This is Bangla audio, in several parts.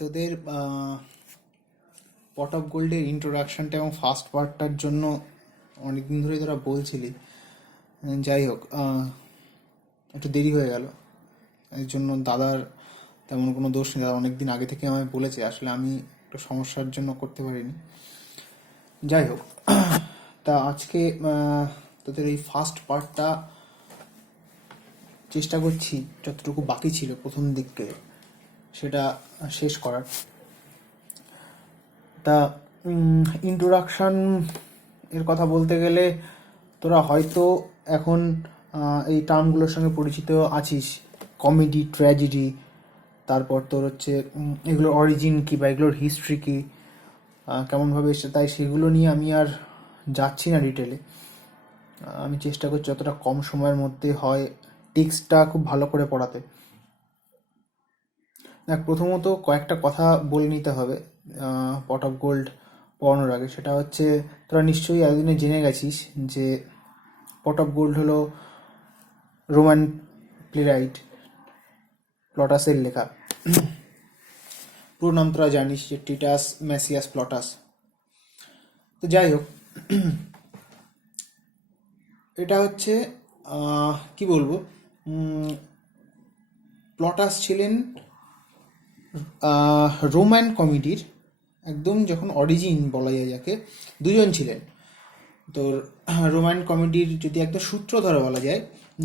তোদের পট অফ গোল্ডের ইন্ট্রোডাকশনটা এবং ফার্স্ট পার্টটার জন্য অনেকদিন ধরে তোরা বলছিলি। যাই হোক, একটু দেরি হয়ে গেল, এর জন্য দাদার তেমন কোনো দোষ নেই। দাদা অনেক দিন আগে থেকে আমায় বলেছে, আসলে আমি একটু সমস্যার জন্য করতে পারিনি। যাই হোক, তা আজকে তোদের এই ফার্স্ট পার্টটা চেষ্টা করছি যতটুকু বাকি ছিল প্রথম দিকে সেটা শেষ করার। তা ইন্ট্রোডাকশন এর কথা বলতে গেলে তোরা হয়তো এখন এই টার্মগুলোর সঙ্গে পরিচিত আছিস, কমেডি, ট্র্যাজেডি, তারপর তোর হচ্ছে এগুলোর অরিজিন কী বা এগুলোর হিস্ট্রি কী, কেমনভাবে এসে, তাই সেগুলো নিয়ে আমি আর যাচ্ছি না ডিটেলে। আমি চেষ্টা করছি যতটা কম সময়ের মধ্যে হয় টেক্সটটা খুব ভালো করে পড়াতে। দেখ, প্রথমত কয়েকটা কথা বলে নিতে হবে পট অফ গোল্ড পড়ানোর আগে। সেটা হচ্ছে, তোরা নিশ্চয়ই এতদিনে জেনে গেছিস যে পট অফ গোল্ড হলো রোমান প্লেরাইট প্লটাসের লেখা। পুরো নাম তোরা জানিস যে টিটাস ম্যাসিয়াস প্লটাস। তো যাই হোক, এটা হচ্ছে কি বলবো, প্লটাস ছিলেন রোমান কমেডির একদম যখন অরিজিন বলা যায় যাকে, দুজন ছিলেন। তো রোমান কমেডির যদি একদম সূত্রধর বলা যায়,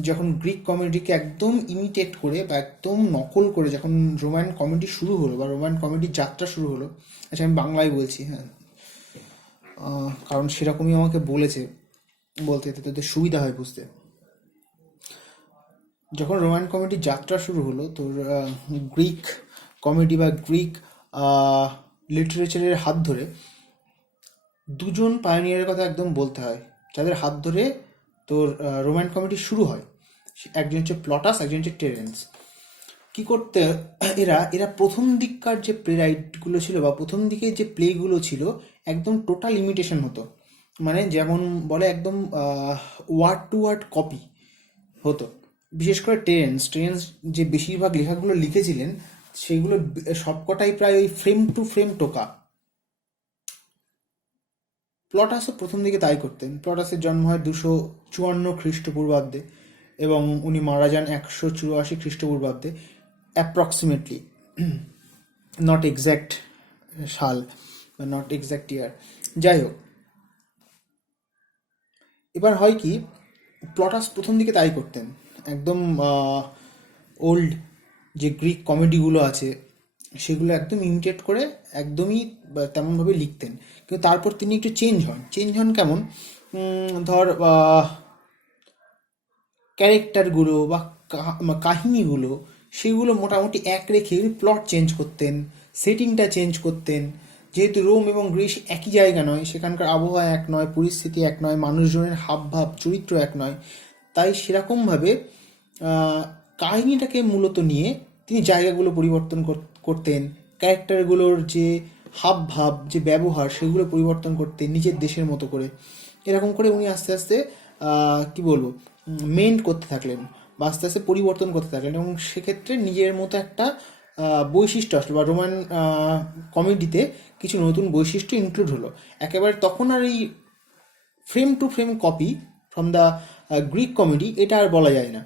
যখন গ্রিক কমেডিকে একদম ইমিটেট করে বা একদম নকল করে যখন রোমান কমেডি শুরু হলো বা রোমান কমেডির যাত্রা শুরু হলো, আচ্ছা আমি বাংলায় বলছি, হ্যাঁ, কারণ সেরকমই আমাকে বলেছে বলতে, এতে তোদের সুবিধা হয় বুঝতে। যখন রোমান কমেডির যাত্রা শুরু হলো, তোর গ্রিক কমেডি বা গ্রিক লিটারেচারের হাত ধরে দুজন পায়োনিয়ারের কথা একদম বলতে হয়, যাদের হাত ধরে তোর রোমান কমেডি শুরু হয়। একজন হচ্ছে প্লটাস, একজন হচ্ছে টেরেন্স। কি করতে এরা এরা প্রথম দিককার যে প্লে রাইটগুলো ছিল বা প্রথম দিকে যে প্লেগুলো ছিল একদম টোটাল ইমিটেশন হতো, মানে যেমন বলে একদম ওয়ার্ড টু ওয়ার্ড কপি হতো। বিশেষ করে টেরেন্স যে বেশিরভাগ লেখাগুলো লিখেছিলেন সেগুলো সবকটাই প্রায় ওই ফ্রেম টু ফ্রেম টোকা। প্লটাসও প্রথম দিকে তাই করতেন। প্লটাসের জন্ম হয় 254 খ্রিস্টপূর্বাব্দে এবং উনি মারা যান 184 খ্রিস্টপূর্বাব্দে, অ্যাপ্রক্সিমেটলি, নট এক্স্যাক্ট সাল বা নট এক্স্যাক্ট ইয়ার। যাই হোক, এবার হয় কি, প্লটাস প্রথম দিকে তাই করতেন, একদম ওল্ড যে গ্রিক কমেডিগুলো আছে সেগুলো একদম ইমিটেট করে একদমই তেমনভাবে লিখতেন। কিন্তু তারপর তিনি একটু চেঞ্জ হন কেমন, ধর ক্যারেক্টারগুলো বা কাহিনিগুলো সেগুলো মোটামুটি এক রেখে প্লট চেঞ্জ করতেন, সেটিংটা চেঞ্জ করতেন। যেহেতু রোম এবং গ্রিস একই জায়গা নয়, সেখানকার আবহাওয়া এক নয়, পরিস্থিতি এক নয়, মানুষজনের হাবভাব চরিত্র এক নয়, তাই সেরকমভাবে কাহিনীটাকে মূলত নিয়ে তিনি জায়গাগুলো পরিবর্তন করতেন, ক্যারেক্টারগুলোর যে হাবভাব, যে ব্যবহার, সেগুলো পরিবর্তন করতেন নিজের দেশের মতো করে। এরকম করে উনি আস্তে আস্তে কি বলবো, মেন্ট করতে থাকলেন বা আস্তে আস্তে পরিবর্তন করতে থাকলেন, এবং সেক্ষেত্রে নিজের মতো একটা বৈশিষ্ট্য আসলো বা রোমান কমেডিতে কিছু নতুন বৈশিষ্ট্য ইনক্লুড হলো। একেবারে তখন আর এই frame two frame copy from the Greek comedy এটা আর বলা যায় না।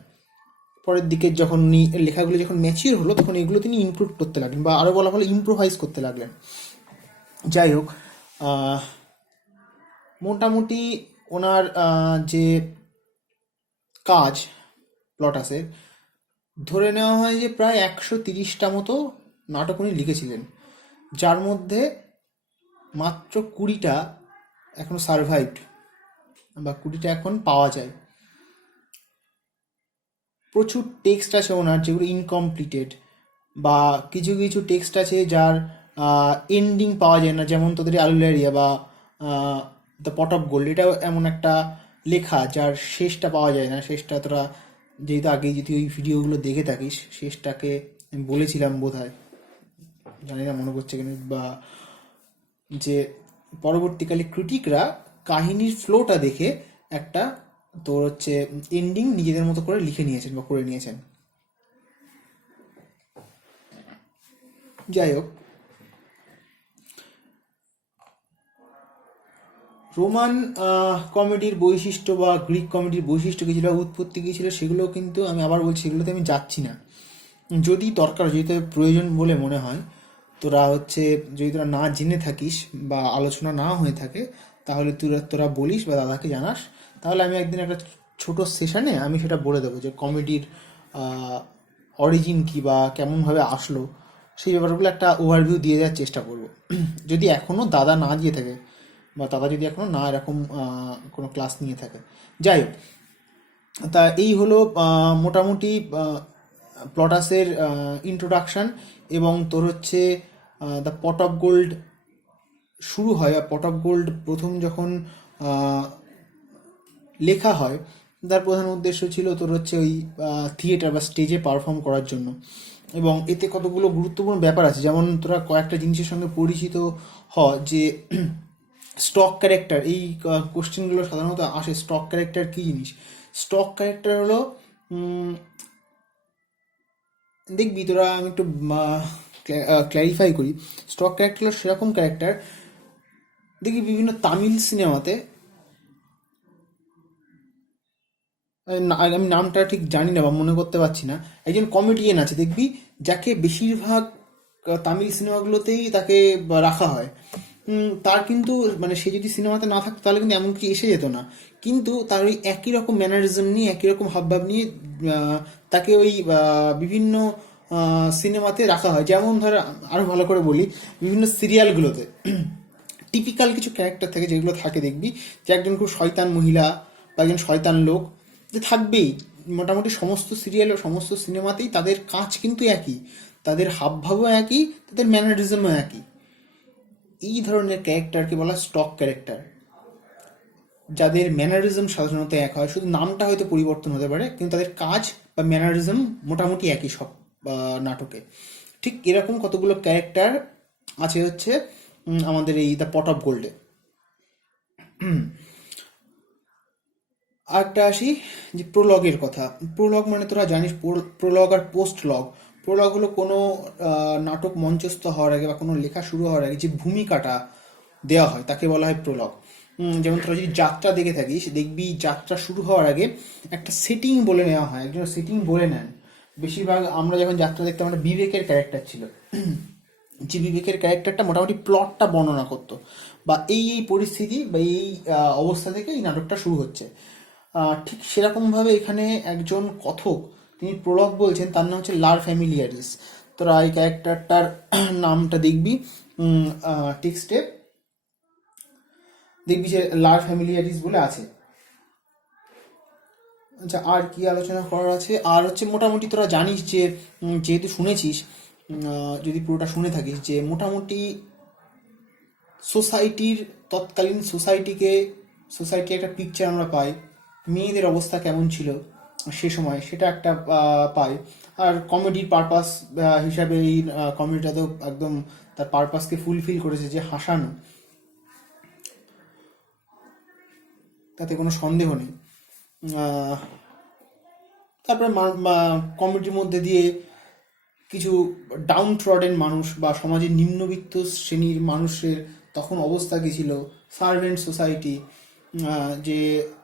পরের দিকে যখন লেখাগুলো যখন ম্যাচিওর হলো তখন এগুলো তিনি ইনক্লুড করতে লাগলেন বা আরও বলা হলো ইম্প্রোভাইজ করতে লাগলেন। যাই হোক, মোটামুটি ওনার যে কাজ প্লটাসের, ধরে নেওয়া হয় যে প্রায় 130টা মতো নাটক উনি লিখেছিলেন, যার মধ্যে মাত্র 20টা এখন সারভাইভড বা 20টা এখন পাওয়া যায়। প্রচুর টেক্সট আছে ওনার যেগুলো ইনকমপ্লিটেড, বা কিছু কিছু টেক্সট আছে যার এন্ডিং পাওয়া যায় না, যেমন তোদের আলুলারিয়া বা দ্য পট অফ গোল্ড, এটাও এমন একটা লেখা যার শেষটা পাওয়া যায় না। শেষটা তোরা যেহেতু আগে যদি ওই ভিডিওগুলো দেখে থাকিস, শেষটাকে আমি বলেছিলাম বোধ হয়, জানি না মনে করছে কিনা, বা যে পরবর্তীকালে ক্রিটিকরা কাহিনীর ফ্লোটা দেখে একটা তোর হচ্ছে এন্ডিং নিজেদের মতো করে লিখে নিয়েছেন বা করে নিয়েছেন। যাই হোক, রোমান কমেডির বৈশিষ্ট্য বা গ্রিক কমেডির বৈশিষ্ট্য কী ছিল, উৎপত্তি কী ছিল, সেগুলো কিন্তু আমি আবার বলছি, সেগুলোতে আমি যাচ্ছি না। যদি দরকার, যদি তোদের প্রয়োজন বলে মনে হয়, তোরা হচ্ছে, যদি তোরা না জেনে থাকিস বা আলোচনা না হয়ে থাকে, তাহলে তোরা বলিস বা দাদাকে জানাস, তাহলে আমি একদিন একটা ছোট সেশনে আমি সেটা বলে দেবো যে কমেডির অরিজিন কী বা কেমনভাবে আসলো, সেই ব্যাপারগুলো একটা ওভারভিউ দিয়ে দেওয়ার চেষ্টা করব। যদি এখনও দাদা না দিয়ে থাকে বা দাদা যদি এখনও না এরকম কোনো ক্লাস নিয়ে থাকে, যাই হোক। তা এই হলো মোটামুটি প্লটাসের ইন্ট্রোডাকশান। এবং তোর হচ্ছে দ্য পট অফ গোল্ড শুরু হয়, আর পট অফ গোল্ড প্রথম যখন আহ, লেখা হয়, তার প্রধান উদ্দেশ্য ছিল তোর হচ্ছে ওই থিয়েটার বা স্টেজে পারফর্ম করার জন্য। এবং এতে কতগুলো গুরুত্বপূর্ণ ব্যাপার আছে, যেমন তোরা কয়েকটা জিনিসের সঙ্গে পরিচিত হ, যে স্টক ক্যারেক্টার, এই কোশ্চেনগুলো সাধারণত আসে। স্টক ক্যারেক্টার কী জিনিস? স্টক ক্যারেক্টার হলো, দেখবি তোরা, আমি একটু ক্ল্যারিফাই করি। স্টক ক্যারেক্টার হলো সেরকম ক্যারেক্টার, দেখবি বিভিন্ন তামিল সিনেমাতে, আমি নামটা ঠিক জানি না বা মনে করতে পারছি না, একজন কমেডিয়ান আছে দেখবি, যাকে বেশিরভাগ তামিল সিনেমাগুলোতেই তাকে রাখা হয়। তার কিন্তু মানে সে যদি সিনেমাতে না থাকতো তাহলে কিন্তু এমন কিছু এসে যেত না, কিন্তু তার ওই একই রকম ম্যানারিজম নিয়ে, একই রকম হাবভাব নিয়ে তাকে ওই বিভিন্ন সিনেমাতে রাখা হয়। যেমন ধর, আরও ভালো করে বলি, বিভিন্ন সিরিয়ালগুলোতে টিপিক্যাল কিছু ক্যারেক্টার থাকে, যেগুলো থাকে দেখবি, যে একজন খুব শয়তান মহিলা বা একজন শয়তান লোক, যে থাকবেই। মোটামুটি সমস্ত সিরিয়াল ও সমস্ত সিনেমাতেই তাদের কাজ কিন্তু একই, তাদের হাবভাবও একই, তাদের ম্যানারিজমও একই। এই ধরনের ক্যারেক্টারকে বলা স্টক ক্যারেক্টার, যাদের ম্যানারিজম সাধারণত এক হয়, শুধু নামটা হয়তো পরিবর্তন হতে পারে, কিন্তু তাদের কাজ বা ম্যানারিজম মোটামুটি একই সব নাটকে। ঠিক এরকম কতগুলো ক্যারেক্টার আছে হচ্ছে আমাদের এই দ্য পট অফ গোল্ডে। আরেকটা আসি যে প্রোলগের কথা। প্রোলগ মানে তোরা জানিস, প্রোলগ আর পোস্ট লগ। প্রোলগ হলো কোনো নাটক মঞ্চস্থ হওয়ার আগে বা কোনো লেখা শুরু হওয়ার আগে যে ভূমিকাটা দেওয়া হয় তাকে বলা হয় প্রোলগ। যেমন তোরা যদি যাত্রা দেখে থাকিস, দেখবি যাত্রা শুরু হওয়ার আগে একটা সেটিং বলে নেওয়া হয়, একজন সেটিং বলে নেন। বেশিরভাগ আমরা যখন যাত্রা দেখতাম, আমরা বিবেকের ক্যারেক্টার ছিল, যে বিবেকের ক্যারেক্টারটা মোটামুটি প্লটটা বর্ণনা করতো, বা এই এই পরিস্থিতি বা এই অবস্থা থেকে এই নাটকটা শুরু হচ্ছে। ঠিক সেরকমভাবে এখানে একজন কথক, তিনি প্রলগ বলছেন, তার নাম হচ্ছে লার ফ্যামিলিয়ারিস। তোরা এই ক্যারেক্টারটার নামটা দেখবি টেক্সটে, দেখবি যে লার ফ্যামিলিয়ারিস বলে আছে। আচ্ছা, আর কি আলোচনা করার আছে? আর হচ্ছে মোটামুটি তোরা জানিস যে যেহেতু শুনেছিস, যদি পুরোটা শুনে থাকিস, যে মোটামুটি সোসাইটির, তৎকালীন সোসাইটির একটা পিকচার আমরা পাই, মেয়েদের অবস্থা কেমন ছিল সে সময়, সেটা একটা পাই। আর কমেডির পারপাস হিসাবে এই কমেডিটা তো একদম তার পারপাসকে ফুলফিল করেছে, যে হাসানো, তাতে কোনো সন্দেহ নেই। তারপরে কমেডির মধ্যে দিয়ে কিছু ডাউন ট্রডেন মানুষ বা সমাজের নিম্নবিত্ত শ্রেণীর মানুষের তখন অবস্থা কী ছিল, সার্ভেন্ট সোসাইটি, যে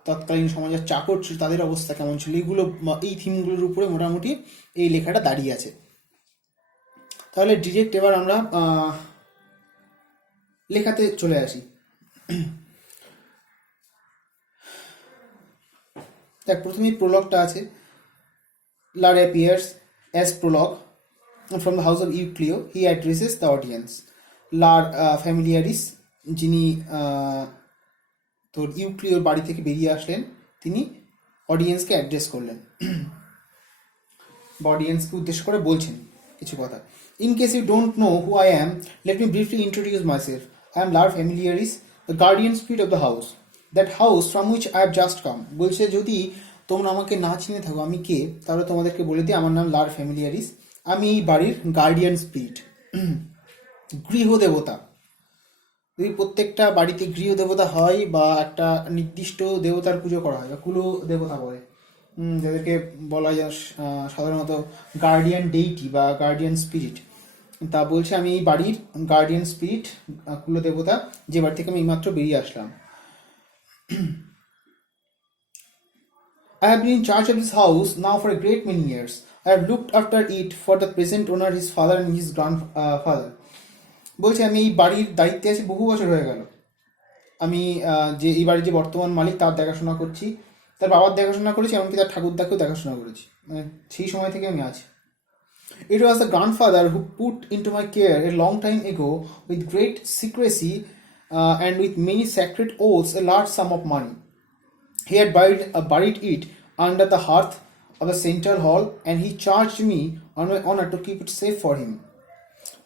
তৎকালীন সমাজের চাকর ছিল, তাদের অবস্থা কেমন ছিল, এইগুলো, এই থিমগুলোর উপরে মোটামুটি এই লেখাটা দাঁড়িয়ে আছে। তাহলে ডিরেক্ট এবার আমরা লেখাতে চলে আসি। দেখ, প্রথমেই প্রোলগটা আছে। Lar appears as prologue from the house of Euclio. He addresses the audience. Lar familiaris, যিনি তোর ইউক্লিওর বাড়ি থেকে বেরিয়ে আসলেন, তিনি অডিয়েন্সকে অ্যাড্রেস করলেন বা অডিয়েন্সকে উদ্দেশ্য করে বলছেন কিছু কথা। In case you don't know who I am, let me briefly introduce myself. I am Lar familiaris, the guardian spirit of the house, that house from which I have just come. বলছে, যদি তোমরা আমাকে না চিনে থাকো আমি কে, তাহলে তোমাদেরকে বলে দিই, আমার নাম লার ফ্যামিলিয়ারিস, আমি এই বাড়ির গার্ডিয়ান স্পিরিট, গৃহদেবতা। যদি প্রত্যেকটা বাড়িতে গৃহদেবতা হয় বা একটা নির্দিষ্ট দেবতার পুজো করা হয়, বা কুলো দেবতা বলে, যাদেরকে বলা যায় সাধারণত গার্ডিয়ান ডেইটি বা গার্ডিয়ান স্পিরিট, তা বলছে আমি এই বাড়ির গার্ডিয়ান স্পিরিট, কুলো দেবতা, যে বাড়ি থেকে আমি এইমাত্র বেরিয়ে আসলাম। I have been in charge of this house now for a great many years. I have looked after it for the present owner, his father and his grandfather. বলছে আমি এই বাড়ির দায়িত্বে আছি বহু বছর হয়ে গেল। আমি যে এই বাড়ির যে বর্তমান মালিক তার দেখাশোনা করছি, তার বাবার দেখাশোনা করেছি, এমনকি তার ঠাকুরদাকেও দেখাশোনা করেছি, মানে সেই সময় থেকে আমি আছি। It was the grandfather who put into my care a long time ago, with great secrecy and with many sacred oaths, a large sum of money. He had buried it under the hearth of the central hall, and he charged me on my honor to keep it safe for him.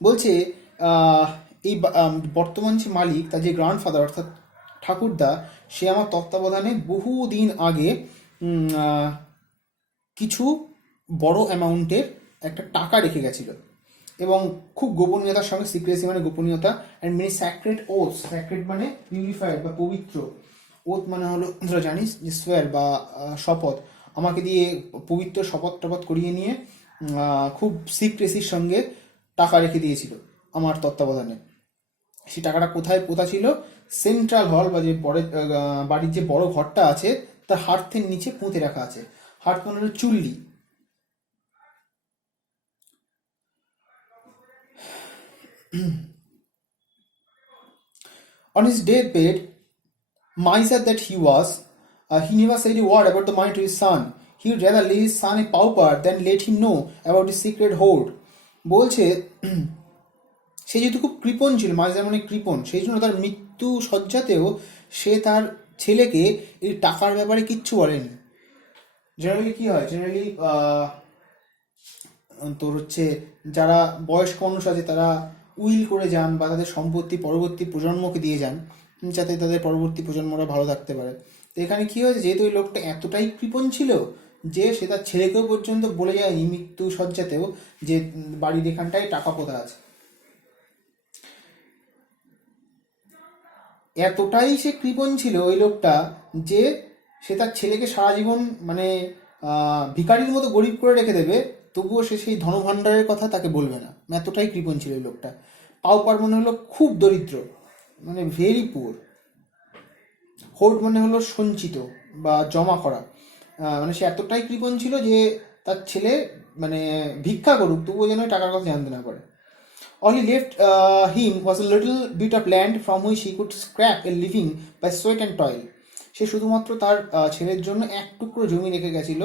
বলছে এই বর্তমান যে মালিক, তার যে গ্র্যান্ডফাদার অর্থাৎ ঠাকুরদা, সে আমার তত্ত্বাবধানে বহুদিন আগে কিছু বড় অ্যামাউন্টের একটা টাকা রেখে গেছিল, এবং খুব গোপনীয়তার সঙ্গে, সিক্রেসি মানে গোপনীয়তা, and many sacred oaths, sacred মানে পিউরিফাইড বা পবিত্র, ওথ মানে হলো তোরা জানিস যে সোয়ার বা শপথ, আমাকে দিয়ে পবিত্র শপথ টপথ করিয়ে নিয়ে খুব সিক্রেসির সঙ্গে টাকা রেখে দিয়েছিল আমার তত্ত্বাবধানে। সেই টাকাটা কোথায় পোতা ছিল? সেন্ট্রাল হল বা যে বাড়ির যে বড় ঘরটা আছে তার হার্থের নিচে পুঁতে রাখা আছে। হার্থ মানে হলো চুল্লি। On his deathbed, miser that he was, he never said a word about the money to his son. He would rather leave his son a pauper than let him know about his secret hoard. বলছে সে যেহেতু খুব কৃপণ ছিল, মাইজার মানে কৃপণ, সেই জন্য তার মৃত্যু শয্যাতেও সে তার ছেলেকে এই টাকার ব্যাপারে কিচ্ছু বলেনি। জেনারেলি কি হয়, জেনারেলি তোর হচ্ছে যারা বয়স্ক মানুষ আছে তারা উইল করে যান বা তাদের সম্পত্তি পরবর্তী প্রজন্মকে দিয়ে যান, যাতে তাদের পরবর্তী প্রজন্মরা ভালো থাকতে পারে। তো এখানে কী হয়েছে, যেহেতু ওই লোকটা এতটাই কৃপণ ছিল যে সে তার ছেলেকেও পর্যন্ত বলে যায়নি মৃত্যু শয্যাতেও যে বাড়ির এখানটায় টাকা পোতা আছে। এতটাই সে কৃপণ ছিল ওই লোকটা যে সে তার ছেলেকে সারা জীবন মানে ভিখারির মতো গরিব করে রেখে দেবে, তবুও সে সেই ধনভাণ্ডারের কথা তাকে বলবে না। এতটাই কৃপণ ছিল ওই লোকটা। পাউপার মানে হলো খুব দরিদ্র, মানে ভেরি পুয়ার। হোর্ড মানে হলো সঞ্চিত বা জমা করা, মানে সে এতটাই কৃপণ ছিল যে তার ছেলে মানে ভিক্ষা করুক তবুও যেন টাকার কথা জানতে না পারে। All he left him was a little bit of land from which he could scrape a living by sweat and toil. সে শুধুমাত্র তার ছেলের জন্য এক টুকরো জমি রেখে গেছিল,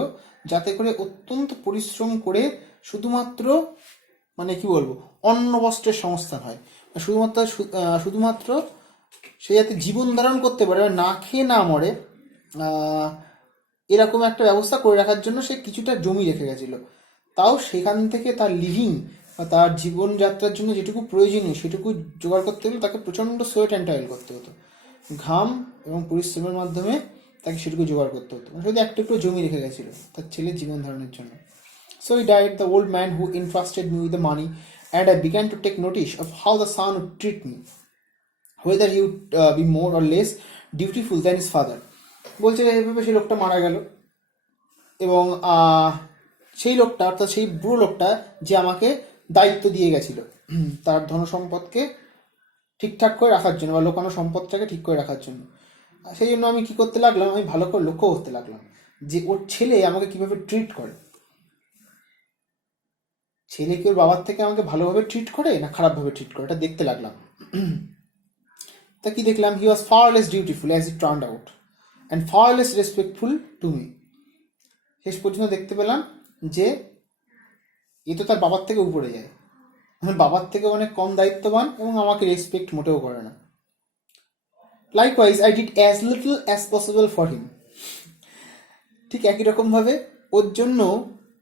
যাতে করে অত্যন্ত পরিশ্রম করে শুধুমাত্র মানে কি বলবো অন্ন বস্ত্রের সংস্থান হয়, শুধুমাত্র সে যাতে জীবন ধারণ করতে পারে, না খেয়ে না মরে, এরকম একটা ব্যবস্থা করে রাখার জন্য সে কিছুটা জমি রেখে গেছিল। তাও সেখান থেকে তার লিভিং বা তার জীবনযাত্রার জন্য যেটুকু প্রয়োজনীয় সেটুকু জোগাড় করতে হলে তাকে প্রচণ্ড সোয়েট অ্যান্ড টয়েল করতে হতো, ঘাম এবং পরিশ্রমের মাধ্যমে তাকে সেটুকু জোগাড় করতে হতো। শুধু একটা একটু জমি রেখে গেছিলো তার ছেলের জীবন ধারণের জন্য। So he died, the old man who entrusted me with the money, and I began to take notice of how the son would treat me, whether he would be more or less dutiful than his father. বলছে এইভাবে সেই লোকটা মারা গেল, এবং সেই লোকটা অর্থাৎ সেই বুড়ো লোকটা যে আমাকে দায়িত্ব দিয়ে গেছিল তার ধনসম্পদকে ঠিকঠাক করে রাখার জন্য বা লোকানো সম্পদটাকে ঠিক করে রাখার জন্য, সেই জন্য আমি কি করতে লাগলাম, আমি ভালো করে লক্ষ্য করতে লাগলাম যে ওর ছেলে আমাকে কিভাবে ট্রিট করে। ছেলে কি ওর বাবার থেকে আমাকে ভালোভাবে ট্রিট করে না খারাপভাবে ট্রিট করে, এটা দেখতে লাগলাম। তা কি দেখলাম, he was far less dutiful as it turned out and far less respectful to me. শেষ পর্যন্ত দেখতে পেলাম যে এ তো তার বাবার থেকে উপরে যায়, আমার বাবার থেকে অনেক কম দায়িত্ববান এবং আমাকে রেসপেক্ট মোটেও করে না। Likewise I did as little as possible for him. ঠিক একই রকমভাবে ওর জন্য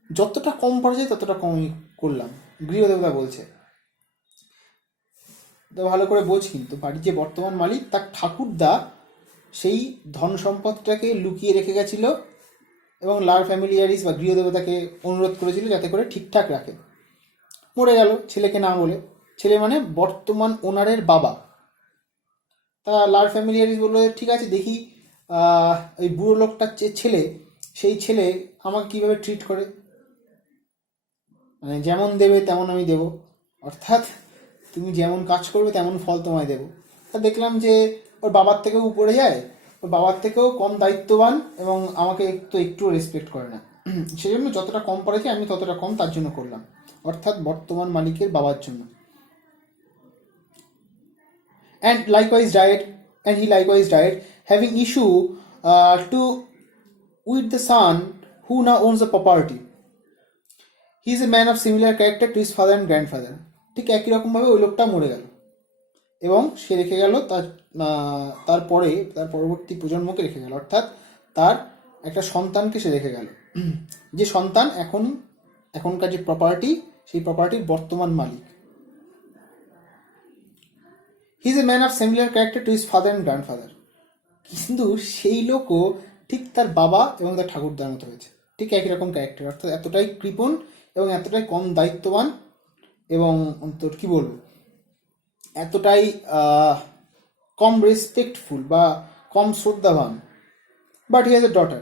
যতটা কম পারা যায় ততটা কম করলাম। গৃহদেবতা বলছে, তো ভালো করে বোঝ, কিন্তু বাড়ির যে বর্তমান মালিক তার ঠাকুরদা সেই ধন সম্পদটাকে লুকিয়ে রেখে গেছিল এবং লার ফ্যামিলিয়ারিস বা গৃহদেবতাকে অনুরোধ করেছিল যাতে করে ঠিকঠাক রাখে। মরে গেল ছেলেকে না বলে, ছেলে মানে বর্তমান ওনারের বাবা। তা লার ফ্যামিলিয়ারিস বললো ঠিক আছে দেখি ওই বুড়ো লোকটার যে ছেলে, সেই ছেলে আমাকে কীভাবে ট্রিট করে, মানে যেমন দেবে তেমন আমি দেব, অর্থাৎ তুমি যেমন কাজ করবে তেমন ফল তোমায় দেবো। তা দেখলাম যে ওর বাবার থেকেও উপরে যায়, বাবার থেকেও কম দায়িত্ববান এবং আমাকে একটু রেসপেক্ট করে না। সেজন্য যতটা কম পড়েছে আমি ততটা কম তার জন্য করলাম, অর্থাৎ বর্তমান মালিকের বাবার জন্য। And likewise died, and he likewise died, having issue to with the son who now owns the property. He is a man of similar character to his father and grandfather. ঠিক একই রকমভাবে ওই লোকটা মরে গেল এবং সে রেখে গেল তার পরবর্তী প্রজন্মকে রেখে গেল, অর্থাৎ তার একটা সন্তানকে সে রেখে গেল, যে সন্তান এখনকার যে প্রপার্টি সেই প্রপার্টির বর্তমান মালিক। He is a man of similar character to his father and grandfather. কিন্তু সেই লোকও ঠিক তার বাবা এবং তার ঠাকুরদার মতো হয়েছে, ঠিক একই রকম ক্যারেক্টার, অর্থাৎ এতটাই কৃপণ এবং এতটাই কম দায়িত্ববান এবং তোর কী বলবো, এতটাই কম রেসপেক্টফুল বা কম শ্রদ্ধাবান। But he has a daughter,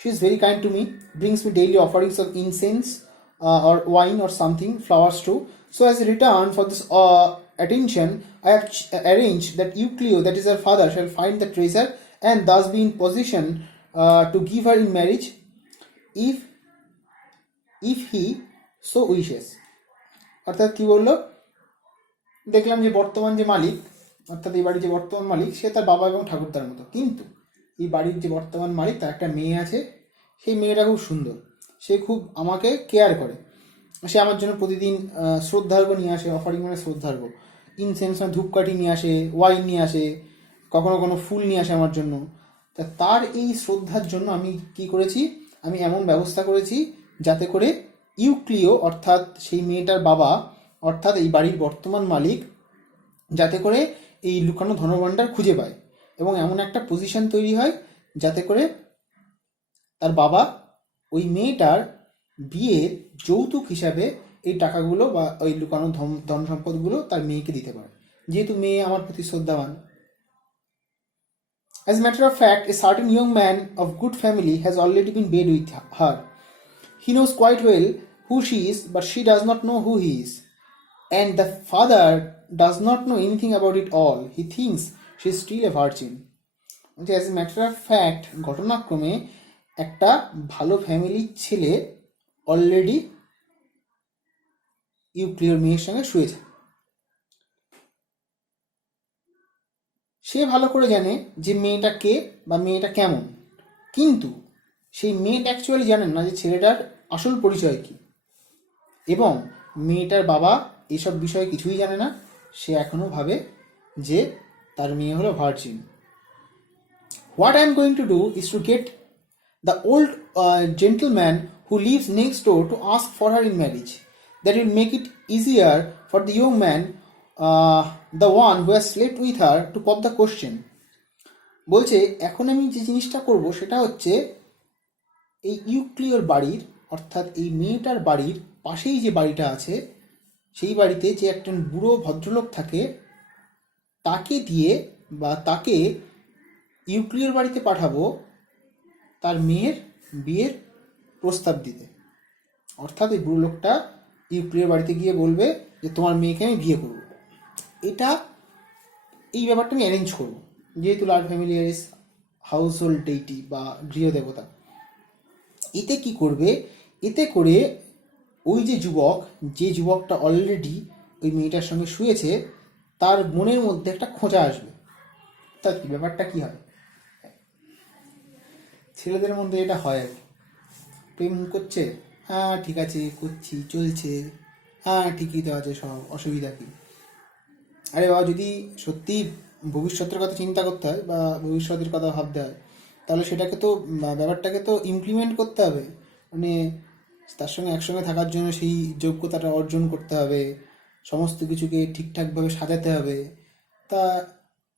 she is very kind to me, brings me daily offerings of incense or wine or something, flowers too. So as a return for this attention, I have arranged that Euclio, that is her father, shall find the treasure and thus be in position to give her in marriage if he so wishes. অর্থাৎ কি বললো, দেখলাম যে বর্তমান যে মালিক, অর্থাৎ এই বাড়ির যে বর্তমান মালিক, সে তার বাবা এবং ঠাকুরদার মতো, কিন্তু এই বাড়ির যে বর্তমান মালিক তার একটা মেয়ে আছে, সেই মেয়েটা খুব সুন্দর, সে খুব আমাকে কেয়ার করে, সে আমার জন্য প্রতিদিন শ্রদ্ধার্ঘ্য নিয়ে আসে, অফারিং মানে শ্রদ্ধার্ঘ্য, ইনসেন্স মানে ধূপকাঠি নিয়ে আসে, ওয়াইন নিয়ে আসে, কখনো ফুল নিয়ে আসে আমার জন্য। তা তার এই শ্রদ্ধার জন্য আমি কি করেছি, আমি এমন ব্যবস্থা করেছি যাতে করে ইউক্লিও অর্থাৎ সেই মেয়েটার বাবা অর্থাৎ এই বাড়ির বর্তমান মালিক যাতে করে এই লুকানো ধনভাণ্ডার খুঁজে পায় এবং এমন একটা পজিশন তৈরি হয় যাতে করে তার বাবা ওই মেয়েটার বিয়ের যৌতুক হিসাবে এই টাকাগুলো বা ওই লুকানো ধন সম্পদগুলো তার মেয়েকে দিতে পারে, যেহেতু মেয়ে আমার প্রতি শ্রদ্ধাবান। As a matter of fact, a certain young man of good family has already been bed with her. He knows quite well who she is, but she does not know who he is. And the father does not know anything about it all. He thinks she is still a virgin. As a matter of fact, ঘটনাক্রমে একটা ভালো ফ্যামিলির ছেলে অলরেডি ইউক্লিওর মেয়ের সঙ্গে শুয়েছে। সে ভালো করে জানে যে মেয়েটা কে বা মেয়েটা কেমন, কিন্তু সেই মেয়েটা অ্যাকচুয়ালি জানেন না যে ছেলেটার আসল পরিচয় কি, এবং মেয়েটার বাবা এসব বিষয়ে কিছুই জানে না, সে এখনও ভাবে যে তার মেয়ে হলো virgin. What I am going to do is to get the old gentleman who lives next door to ask for her in marriage. That will make it easier for the young man, the one who has slept with her, to pop the question. বলছে এখন আমি যে জিনিসটা করব সেটা হচ্ছে এই ইউক্লিওর বাড়ির অর্থাৎ এই মেয়েটার বাড়ির পাশেই যে বাড়িটা আছে সেই বাড়িতে যে একজন বুড়ো ভদ্রলোক থাকে তাকে দিয়ে বা তাকে ইউক্লিওর বাড়িতে পাঠাবো তার মেয়ের বিয়ের প্রস্তাব দিতে। অর্থাৎ এই বুড়ো লোকটা ইউক্লিওর বাড়িতে গিয়ে বলবে যে তোমার মেয়েকে আমি বিয়ে করবো। এই ব্যাপারটা আমি অ্যারেঞ্জ করবো, যেহেতু large familiar is house hold deity বা গৃহদেবতা। এতে কি করবে, এতে করে ওই যে যুবকটা অলরেডি ওই মেয়েটার সঙ্গে শুয়েছে তার মনের মধ্যে একটা খোঁজা আসবে। তা কি ব্যাপারটা কি হয়, ছেলেদের মধ্যে এটা হয় আর কি, প্রেম করছে, হ্যাঁ ঠিক আছে করছি চলছে, হ্যাঁ ঠিকই তো আছে, সব অসুবিধা কি। আরে বাবা, যদি সত্যি ভবিষ্যতের কথা চিন্তা করতে হয় বা ভবিষ্যতের কথা ভাবতে হয় তাহলে সেটাকে তো ব্যাপারটাকে তো ইমপ্লিমেন্ট করতে হবে, মানে তার সঙ্গে একসঙ্গে থাকার জন্য সেই যোগ্যতাটা অর্জন করতে হবে, সমস্ত কিছুকে ঠিকঠাকভাবে সাজাতে হবে। তা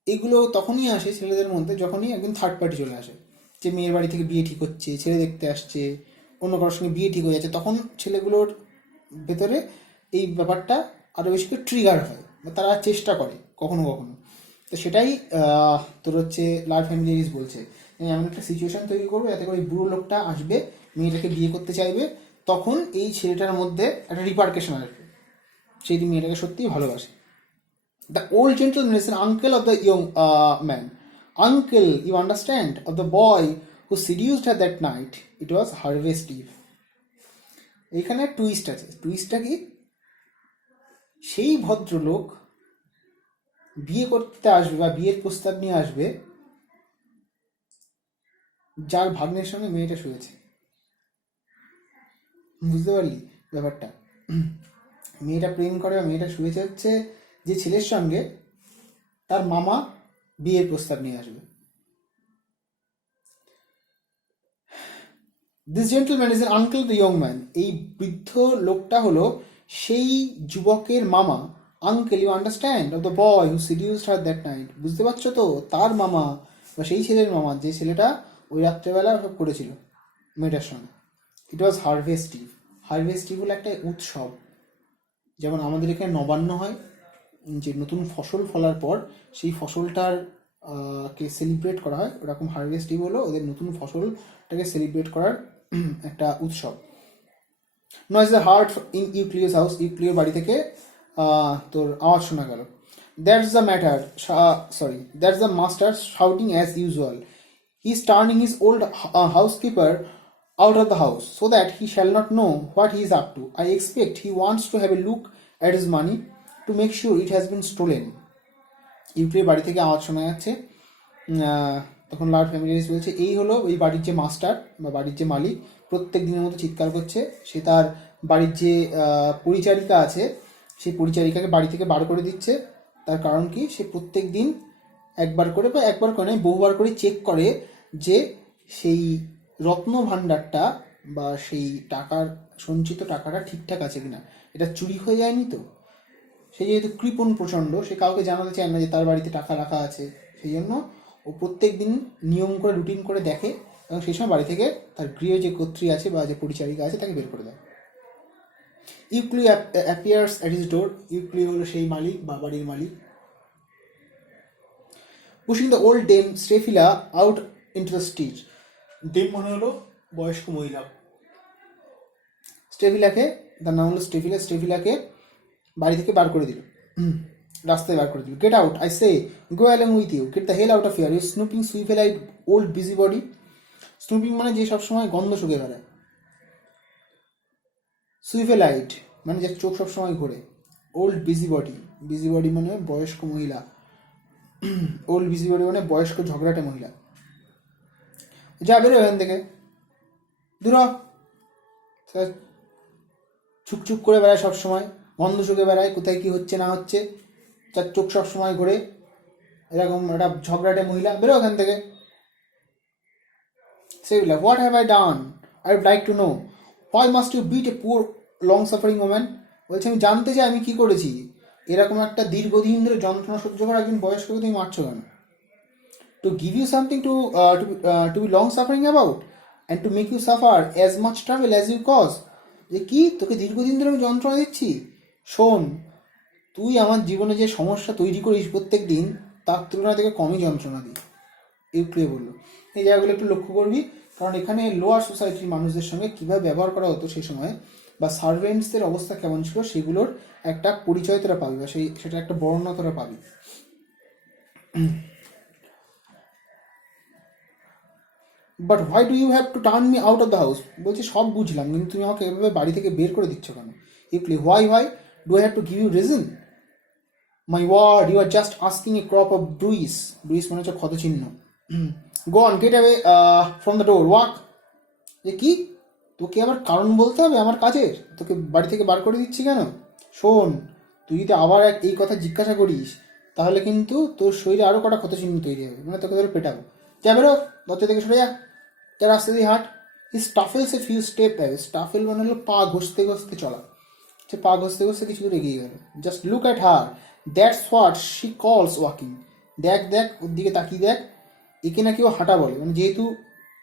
এগুলো তখনই আসে ছেলেদের মধ্যে যখনই একজন থার্ড পার্টি চলে আসে, যে মেয়ের বাড়ি থেকে বিয়ে ঠিক হচ্ছে, ছেলে দেখতে আসছে, অন্য কারোর সঙ্গে বিয়ে ঠিক হয়ে যাচ্ছে, তখন ছেলেগুলোর ভেতরে এই ব্যাপারটা আরও বেশি করে ট্রিগার হয় বা তারা চেষ্টা করে কখনো কখনো। তো সেটাই তোর হচ্ছে লার্জ ফ্যামিলিজ বলছে, এমন একটা সিচুয়েশান তৈরি করবো যাতে করে বুড়ো লোকটা আসবে, মেয়েটাকে বিয়ে করতে চাইবে, তখন এই ছেলেটার মধ্যে একটা রিপার্কেশন আসবে, সেই মেয়েটাকে সত্যিই ভালোবাসে। The old gentleman is an uncle of the young man uncle, you understand, of the boy who seduced her that night. It was Harvest Eve. এখানে টুইস্ট আছে। টুইস্টটা কি? সেই ভদ্রলোক বিয়ে করতে আসবে বা বিয়ের প্রস্তাব নিয়ে আসবে যার ভাগ্নের সঙ্গে মেয়েটা শুয়েছে। বুঝতে পারলি ব্যাপারটা? মেয়েটা প্রেম করে বা মেয়েটা শুয়েছে হচ্ছে যে ছেলের সঙ্গে, তার মামা বিয়ের প্রস্তাব নিয়ে আসবে। This gentleman is an uncle the young man. এই বৃদ্ধ লোকটা হলো সেই যুবকের মামা। Uncle, you understand, of the boy who seduced her that night. বুঝতে পারছো তো? তার মামা বা সেই ছেলের মামা, যে ছেলেটা ওই রাত্রেবেলা সব করেছিল মেয়েটার সঙ্গে। ইট ওয়াজ হারভেস্ট ইভ। হারভেস্ট ইভ হলো একটা উৎসব, যেমন আমাদের এখানে নবান্ন হয়, যে নতুন ফসল ফলার পর সেই ফসলটার কে সেলিব্রেট করা হয়, ওরকম হারভেস্ট ইভ হলো ওদের নতুন ফসলটাকে সেলিব্রেট করার একটা উৎসব। Noise the heard in Euclio's house. ইউক্লিয়ার বাড়ি থেকে তোর আওয়াজ শোনা গেল। That's the matter, that's the master shouting as usual. He is turning his old housekeeper out of the house so that he shall not know what he is up to. I expect he wants to have a look at his money to make sure it has been stolen. ইউক্লিয়ার বাড়ি থেকে আওয়াজ শোনা যাচ্ছে। তখন লার্ড ফ্যামিলিয়ারিস বলছে, এই হলো ওই বাড়ির যে মাস্টার বা বাড়ির যে মালিক, প্রত্যেক দিনের মতো চিৎকার করছে। সে তার বাড়ির যে পরিচারিকা আছে সেই পরিচারিকাকে বাড়ি থেকে বার করে দিচ্ছে। তার কারণ কি? সে প্রত্যেক দিন একবার করে বা একবার করে নয়, বহুবার করে চেক করে যে সেই রত্ন ভাণ্ডারটা বা সেই টাকার সঞ্চিত টাকাটা ঠিকঠাক আছে কিনা, এটা চুরি হয়ে যায়নি তো। সে যেহেতু কৃপণ প্রচণ্ড, সে কাউকে জানাতে চায় না যে তার বাড়িতে টাকা রাখা আছে, সেই জন্য ও প্রত্যেক দিন নিয়ম করে রুটিন করে দেখে এবং সেই সময় বাড়ি থেকে তার গৃহ যে কর্ত্রী আছে বা যে পরিচারিকা আছে তাকে বের করে দেয়। Euclio appears at his door. Euclio হলো সেই মালিক বা বাড়ির মালিক। Pushing the old dame Staphyla out into the street. Dame মনে হলো বয়স্ক মহিলা। স্টেফিলাকে, তার নাম হলো স্টেফিলা, স্টেফিলাকে বাড়ি থেকে বার করে দিল, রাস্তায় বার করে দিল। Get out, I say, go along with you, get the hell out of here, you snooping swivel eyed old busybody. Snooping মানে যে সবসময় গন্ধ শুকে বেড়ায়। সুইফেলাইট মানে যে চোখ সবসময় ঘোরে। Old busy body, busy body মানে বয়স্ক মহিলা। ওল্ড বিজি বডি মানে বয়স্ক ঝগড়াটে মহিলা। যা বেরো এখান থেকে, দূর হ। চুপচুপ করে বেড়ায় সবসময়, গন্ধ শুকে বেড়ায়, কোথায় কি হচ্ছে না হচ্ছে, তার চোখ সবসময় ঘোরে, এরকম একটা ঝগড়াটে মহিলা, বেরো এখান থেকে। Sivila, what have I done? I would like to know. Why must you beat a poor long suffering woman? বলছে, আমি জানতে চাই আমি কি করেছি, এরকম একটা দীর্ঘদিন ধরে যন্ত্রণা সহ্য করা একজন বয়স্ককে তুমি মারছো কেন? To give you something to be long suffering about and to make you suffer as much trouble as you cause. যে কি, তোকে দীর্ঘদিন ধরে আমি যন্ত্রণা দিচ্ছি? শোন, তুই আমার জীবনে যে সমস্যা তৈরি করিস প্রত্যেক দিন, তার তুলনায় থেকে কমই যন্ত্রণা দিই। ইউক্লিয়ার বলল। এই জায়গাগুলো একটু লক্ষ্য করবি, কারণ এখানে লোয়ার সোসাইটির মানুষদের সঙ্গে কীভাবে ব্যবহার করা হতো সেই সময়, বা সার্ভেন্টসদের অবস্থা কেমন ছিল, সেগুলোর একটা পরিচয় তোরা পাবি বা সেটা একটা বর্ণনা তোরা পাবি। But why do you have to turn me out of the house? বলছি, সব বুঝলাম, কিন্তু তুমি আমাকে এভাবে বাড়ি থেকে বের করে দিচ্ছ কেন? Euclio, why do I have to give you reason? My word, you are just asking a crop of bruises. Bruises মানে হচ্ছে ক্ষতচিহ্ন। Go on, get away from the door, walk. যে কি, তোকে আবার কারণ বলতে হবে আমার কাজের? তোকে বাড়ি থেকে বার করে দিচ্ছি কেন? শোন, তুই যদি আবার এই কথা জিজ্ঞাসা করিস, তাহলে কিন্তু তোর শরীরে আরও কটা ক্ষতচিহ্ন তৈরি হবে, মানে তোকে ধরে পেটাবো। যা বেরো, দরজা থেকে সরে যা, যা রাস্তা দিয়ে হাঁট। হি স্টাফেলস এ ফিউ স্টেপ অ্যাওয়ে। স্টাফেল মানে হলো পা ঘষতে ঘষতে চলা। সে পা ঘষতে ঘষতে কিছু দূর এগিয়ে গেল। Just look at her, that's what she কলস ওয়াকিং। দেখ দেখ, ওর দিকে তাকিয়ে দেখ, একে নাকি ও হাঁটা বলে। মানে যেহেতু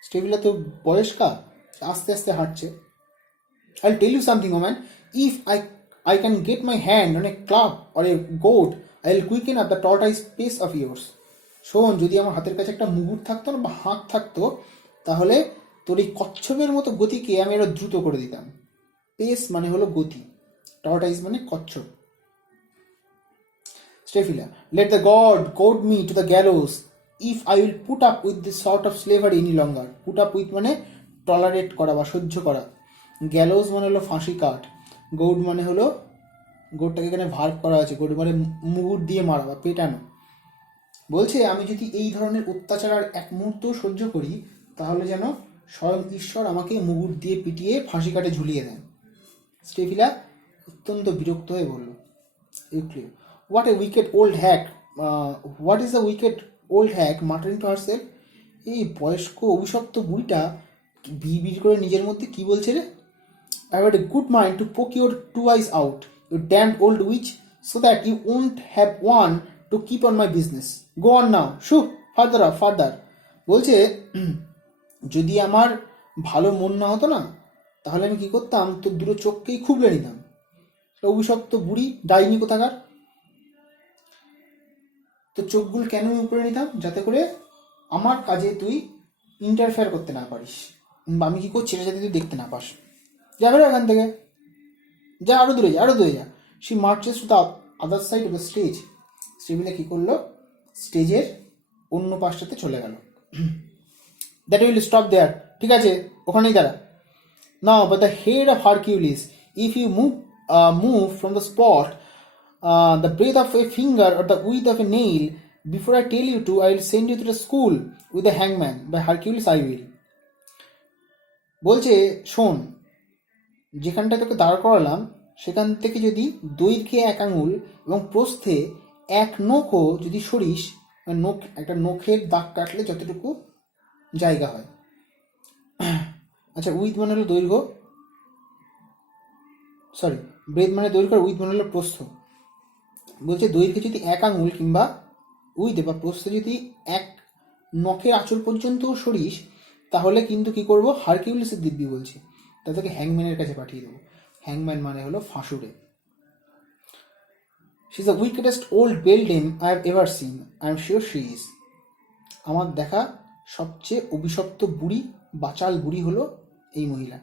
স্টেফিলা তো বয়স্কা, আস্তে আস্তে হাঁটছে। I tell you something woman, if I can get my hand on a club or a goat, I'll quicken up the tortoise pace of yours. শোন, যদি আমার হাতের কাছে একটা মুগুর থাকতো না বা হাত থাকতো, তাহলে তোর এই কচ্ছপের মতো গতিকে আমি আরো দ্রুত করে দিতাম। পেস মানে হলো গতি, টর্টাইস মানে কচ্ছপ। স্টেফিলা, let the god goad me to the gallows if I will put up with this sort of slavery any longer. Put up with মানে টলারেট করা বা সহ্য করা। গ্যালোজ মানে হলো ফাঁসি কাঠ। গৌড মানে হলো, গৌডটাকে এখানে ভার্ব করা আছে, গৌড মানে মুগুর দিয়ে মারা বা পেটানো। বলছে আমি যদি এই ধরনের অত্যাচার আর এক মুহূর্ত সহ্য করি তাহলে যেন স্বয়ং ঈশ্বর আমাকে মুগুর দিয়ে পিটিয়ে ফাঁসি কাটে ঝুলিয়ে দেন। স্টেফিলা অত্যন্ত বিরক্ত হয়ে বলল, Euclid, what a wicked old hack, what is the wicked old hack muttering to herself. এই বয়স্ক অভিশপ্ত বুড়িটা বিড় করে নিজের মধ্যে কি বলছে রে? I had a good mind to poke your two eyes out, you damned old witch, so that you won't have one to keep on my business. Go on now, shoo, further up, further. বলছে যদি আমার ভালো মন না হতো না তাহলে আমি কি করতাম, তোর দুটো চোখকেই খুবলে নিতাম। অভিশপ্ত বুড়ি, ডাইনি কোথাকার। তো চোখগুলো কেন উপরে নিতাম? যাতে করে আমার কাজে তুই ইন্টারফেয়ার করতে না পারিস, আমি কি করছি এটা যাতে তুই দেখতে না পাস। যাবে ওখান থেকে, যা, আরো দূরে যা, আরো দূরে যা। She marches to the other side of the stage. Staphyla কি করলো, স্টেজের অন্য পাশটাতে চলে গেল। দ্যাট উইল স্টপ দেয়ার, ঠিক আছে ওখানেই দাঁড়া। Now but the head of Hercules, if you move from the spot the breadth of a finger or the width of a nail, before I tell you to, I will send you to the school with the hangman. By Hercules I will. বলছে শোন, যেখানটা তোকে দাঁড় করালাম সেখান থেকে যদি দৈর্ঘ্যে 1 আঙুল এবং প্রস্থে 1 নখও যদি সরিস, নখ, একটা নখের দাগ কাটলে যতটুকু জায়গা হয়। আচ্ছা, উইথ মানে হলো দৈর্ঘ্য, সরি ব্রেথ মানে দৈর্ঘ্য, আর উইথ মানে হলো প্রস্থ। বলছে দৈর্ঘ্যে যদি 1 আঙুল কিংবা উইথে বা প্রস্থে যদি 1 নখের আঁচড় পর্যন্ত সরিস তাহলে কিন্তু কি করবো, হারকিউলিসের দিব্যি বলছে, তাদেরকে হ্যাংম্যানের কাছে পাঠিয়ে দেবো। হ্যাংম্যান মানে হলো ফাঁসুড়ে। She is the wickedest old beldam I have ever seen, I am sure she is. আমার দেখা সবচেয়ে অভিশপ্ত বুড়ি, বাচাল বুড়ি হলো এই মহিলা।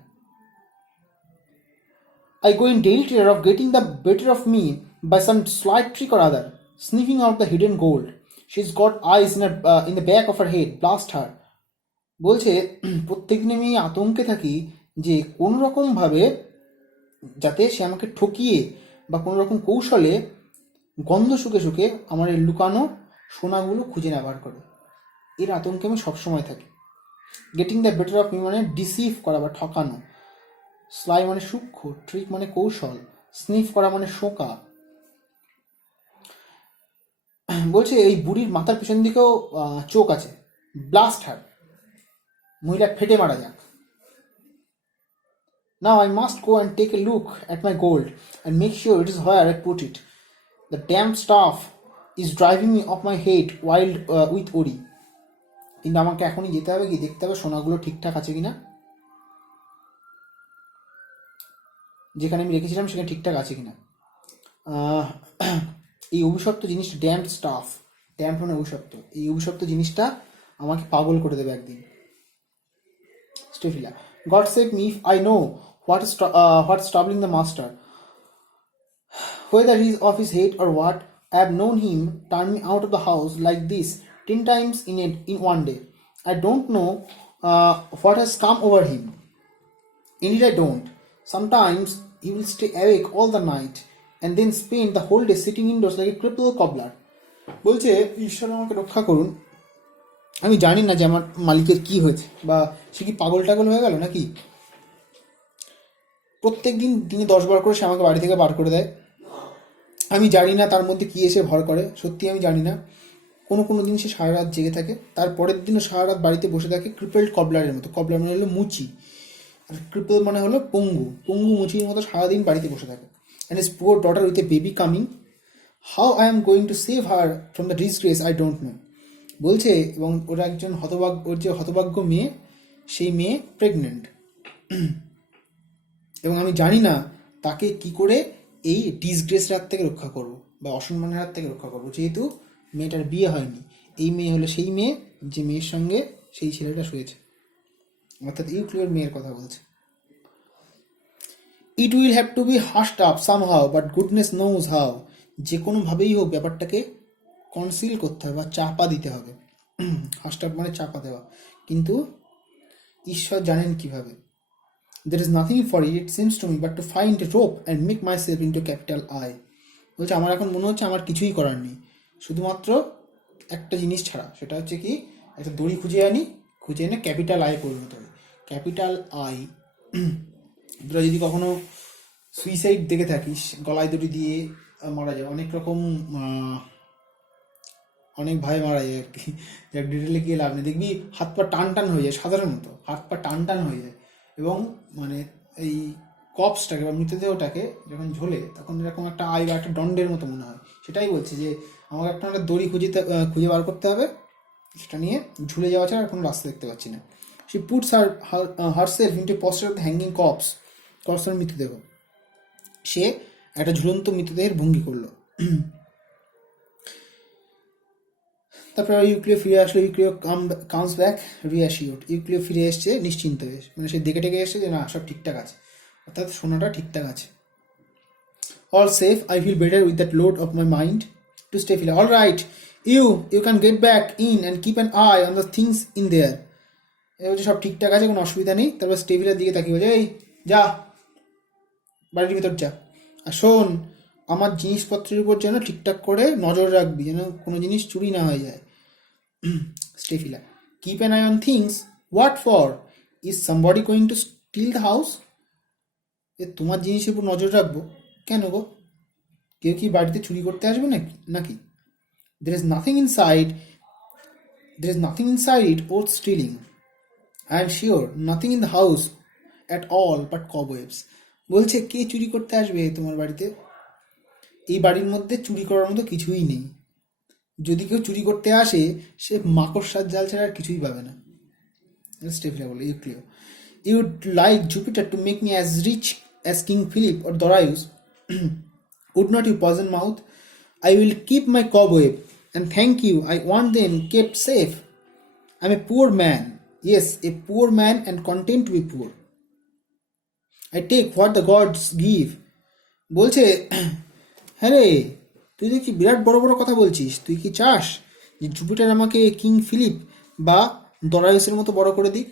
I go in daily terror of getting the better of me by some slight trick or other, sniffing out the hidden gold. She's got eyes in the back of her head, blast her. বলছে প্রত্যেকদিন আমি আতঙ্কে থাকি যে কোনো রকমভাবে যাতে সে আমাকে ঠকিয়ে বা কোনো রকম কৌশলে গন্ধ শুকে শুকে আমার এই লুকানো সোনাগুলো খুঁজে নেবার করে। এর আতঙ্কে আমি সবসময় থাকি। Getting the better of me মানে ডিসিভ করা বা ঠকানো। স্লাই মানে সূক্ষ্ম, ট্রিক মানে কৌশল, স্নিফ করা মানে শোকা। বলছে এই বুড়ির মাথার পেছন দিকেও চোখ আছে, ব্লাস্ট হার, মহিলা ফেটে মারা যাক। Now I must go and take a look at my gold and make sure it is where I put it. The damned staff is driving me off my head wild with worry. কিন্তু আমাকে এখনই যেতে হবে, কি দেখতে হবে সোনাগুলো ঠিকঠাক আছে কিনা, যেখানে আমি রেখেছিলাম সেখানে ঠিকঠাক আছে কিনা। এই অভিশপ্ত জিনিসটা, ড্যাম্পড স্টাফ, ড্যাম্প মানে অভিশপ্ত, এই অভিশপ্ত জিনিসটা আমাকে পাগল করে দেবে একদিন। স্টেফিলা, God save me if I know what's troubling the master. Whether he's off his head or what, I have known him turn me out of the house like this 10 times in one day. I don't know what has come over him. Indeed I don't. Sometimes he will stay awake all the night and then spend the whole day sitting indoors like a crippled cobbler. বলছে ঈশ্বর আমাকে রক্ষা করুন, আমি জানি না যে আমার মালিকের কি হয়েছে, বা সে কি পাগল টাগল হয়ে গেল নাকি। প্রত্যেক দিন দিনে 10 বার করে সে আমাকে বাড়ি থেকে বার করে দেয়। আমি জানি না তার মধ্যে কি এসে ভর করে, সত্যি আমি জানি না। কোনো দিন সে সারা রাত জেগে থাকে, তারপরের দিনও সারা রাত বাড়িতে বসে থাকে ক্রিপেলড কবলারের মতো। কবলার মানে হলো মুচি, আর ক্রিপল মানে হলো পঙ্গু মুচির মতো সারাদিন বাড়িতে বসে থাকে। And his poor daughter with a baby coming, how I am going to save her from the disgrace I don't know. বলছে এবং ওরা একজন ওর যে হতভাগ্য মেয়ে, সেই মেয়ে প্রেগনেন্ট, এবং আমি জানি না তাকে কি করে এই ডিসগ্রেসের হাত থেকে রক্ষা করব বা অসম্মানের হাত থেকে রক্ষা করব, যেহেতু মেয়েটার বিয়ে হয়নি। এই মেয়ে হলো সেই মেয়ে যে মেয়ের সঙ্গে সেই ছেলেটা শুয়েছে, অর্থাৎ ইউক্লিডের মেয়ের কথা বলছে। It will have to be hushed up somehow but goodness knows how. যে কোনোভাবেই হোক ব্যাপারটাকে কনসিল করতে হবে বা চাপা দিতে হবে। হাসটা মানে চাপা দেওয়া, কিন্তু ঈশ্বর জানেন কিভাবে। There is nothing for it, it seems to me, but to find a rope and make myself into capital I. বলছে আমার এখন মনে হচ্ছে আমার কিছুই করার নেই, শুধুমাত্র একটা জিনিস ছাড়া, সেটা হচ্ছে কি একটা দড়ি খুঁজে আনি, খুঁজে এনে ক্যাপিটাল আই পরিণত হবে। ক্যাপিটাল আই, তোরা যদি কখনো সুইসাইড দেখে থাকিস, গলায় দড়ি দিয়ে মারা যায়, অনেক রকম অনেক ভাই মারা যায় আর কি, যাক ডিটেলে গিয়ে লাভ নেই। দেখবি হাত পা টান টান হয়ে যায়, সাধারণত হাত পা টান টান হয়ে যায়, এবং মানে এই কপসটাকে বা মৃতদেহটাকে যখন ঝোলে তখন এরকম একটা আই বা একটা দণ্ডের মতো মনে হয়। সেটাই বলছি যে আমাকে একটা দড়ি খুঁজে বার করতে হবে, সেটা নিয়ে ঝুলে যাওয়া ছাড়া আর কোনো রাস্তা দেখতে পাচ্ছি না। সে পুটস হারসেলফ ইনটু পশ্চাৎ হ্যাঙ্গিং কপসের মৃতদেহ। সে একটা ঝুলন্ত মৃতদেহের ভঙ্গি করলো। তারপরে ইউক্লিও ফিরে আসলো। ইউক্লিও কামস ব্যাক রিঅ্যাসিওর্ড। ইউক্লিও ফিরে এসছে নিশ্চিন্ত হয়ে, মানে সে দেখে টেকে এসছে যে না সব ঠিকঠাক আছে, অর্থাৎ শোনাটা ঠিকঠাক আছে। All safe, I feel better with that load of my mind. To Stefila, all right, you can get back in and keep an eye on the things in there. এ বলছে সব ঠিকঠাক আছে, কোনো অসুবিধা নেই। তারপর স্টেফিলার দিকে তাকিয়ে বলছে এই যা, বাড়ির ভিতর যা, আর শোন আমার জিনিসপত্রের উপর যেন ঠিকঠাক করে নজর রাখবি, যেন কোনো জিনিস চুরি না হয়ে যায়। Stefila, keep an eye on things? What for? Is somebody going to steal the house? তোমার জিনিসের উপর নজর রাখবো কেন গো? কেউ কি বাড়িতে চুরি করতে আসবে নাকি? There is nothing inside it worth stealing. I am sure nothing in the house at all but cobwebs. বলছে কে চুরি করতে আসবে তোমার বাড়িতে? এই বাড়ির মধ্যে চুরি করার মতো কিছুই নেই। যদি কেউ চুরি করতে আসে সে মাকড়সার জাল ছাড়া আর কিছুই পাবে না। স্টেফিলা বলে, ইউক্লিও, you would like Jupiter to make me as rich as King Philip or Darius. Would not you, poison mouth? I will keep my cobweb, and thank you, I want them kept safe. I'm a poor man. Yes, a poor man and content to be poor. I take what the gods give. বলছে হ্যাঁ রে, তুই দেখি বিরাট বড় বড় কথা বলছিস। তুই কি চাস যে জুপিটার আমাকে কিং ফিলিপ বা দরায়ুসের মতো বড় করে দিক?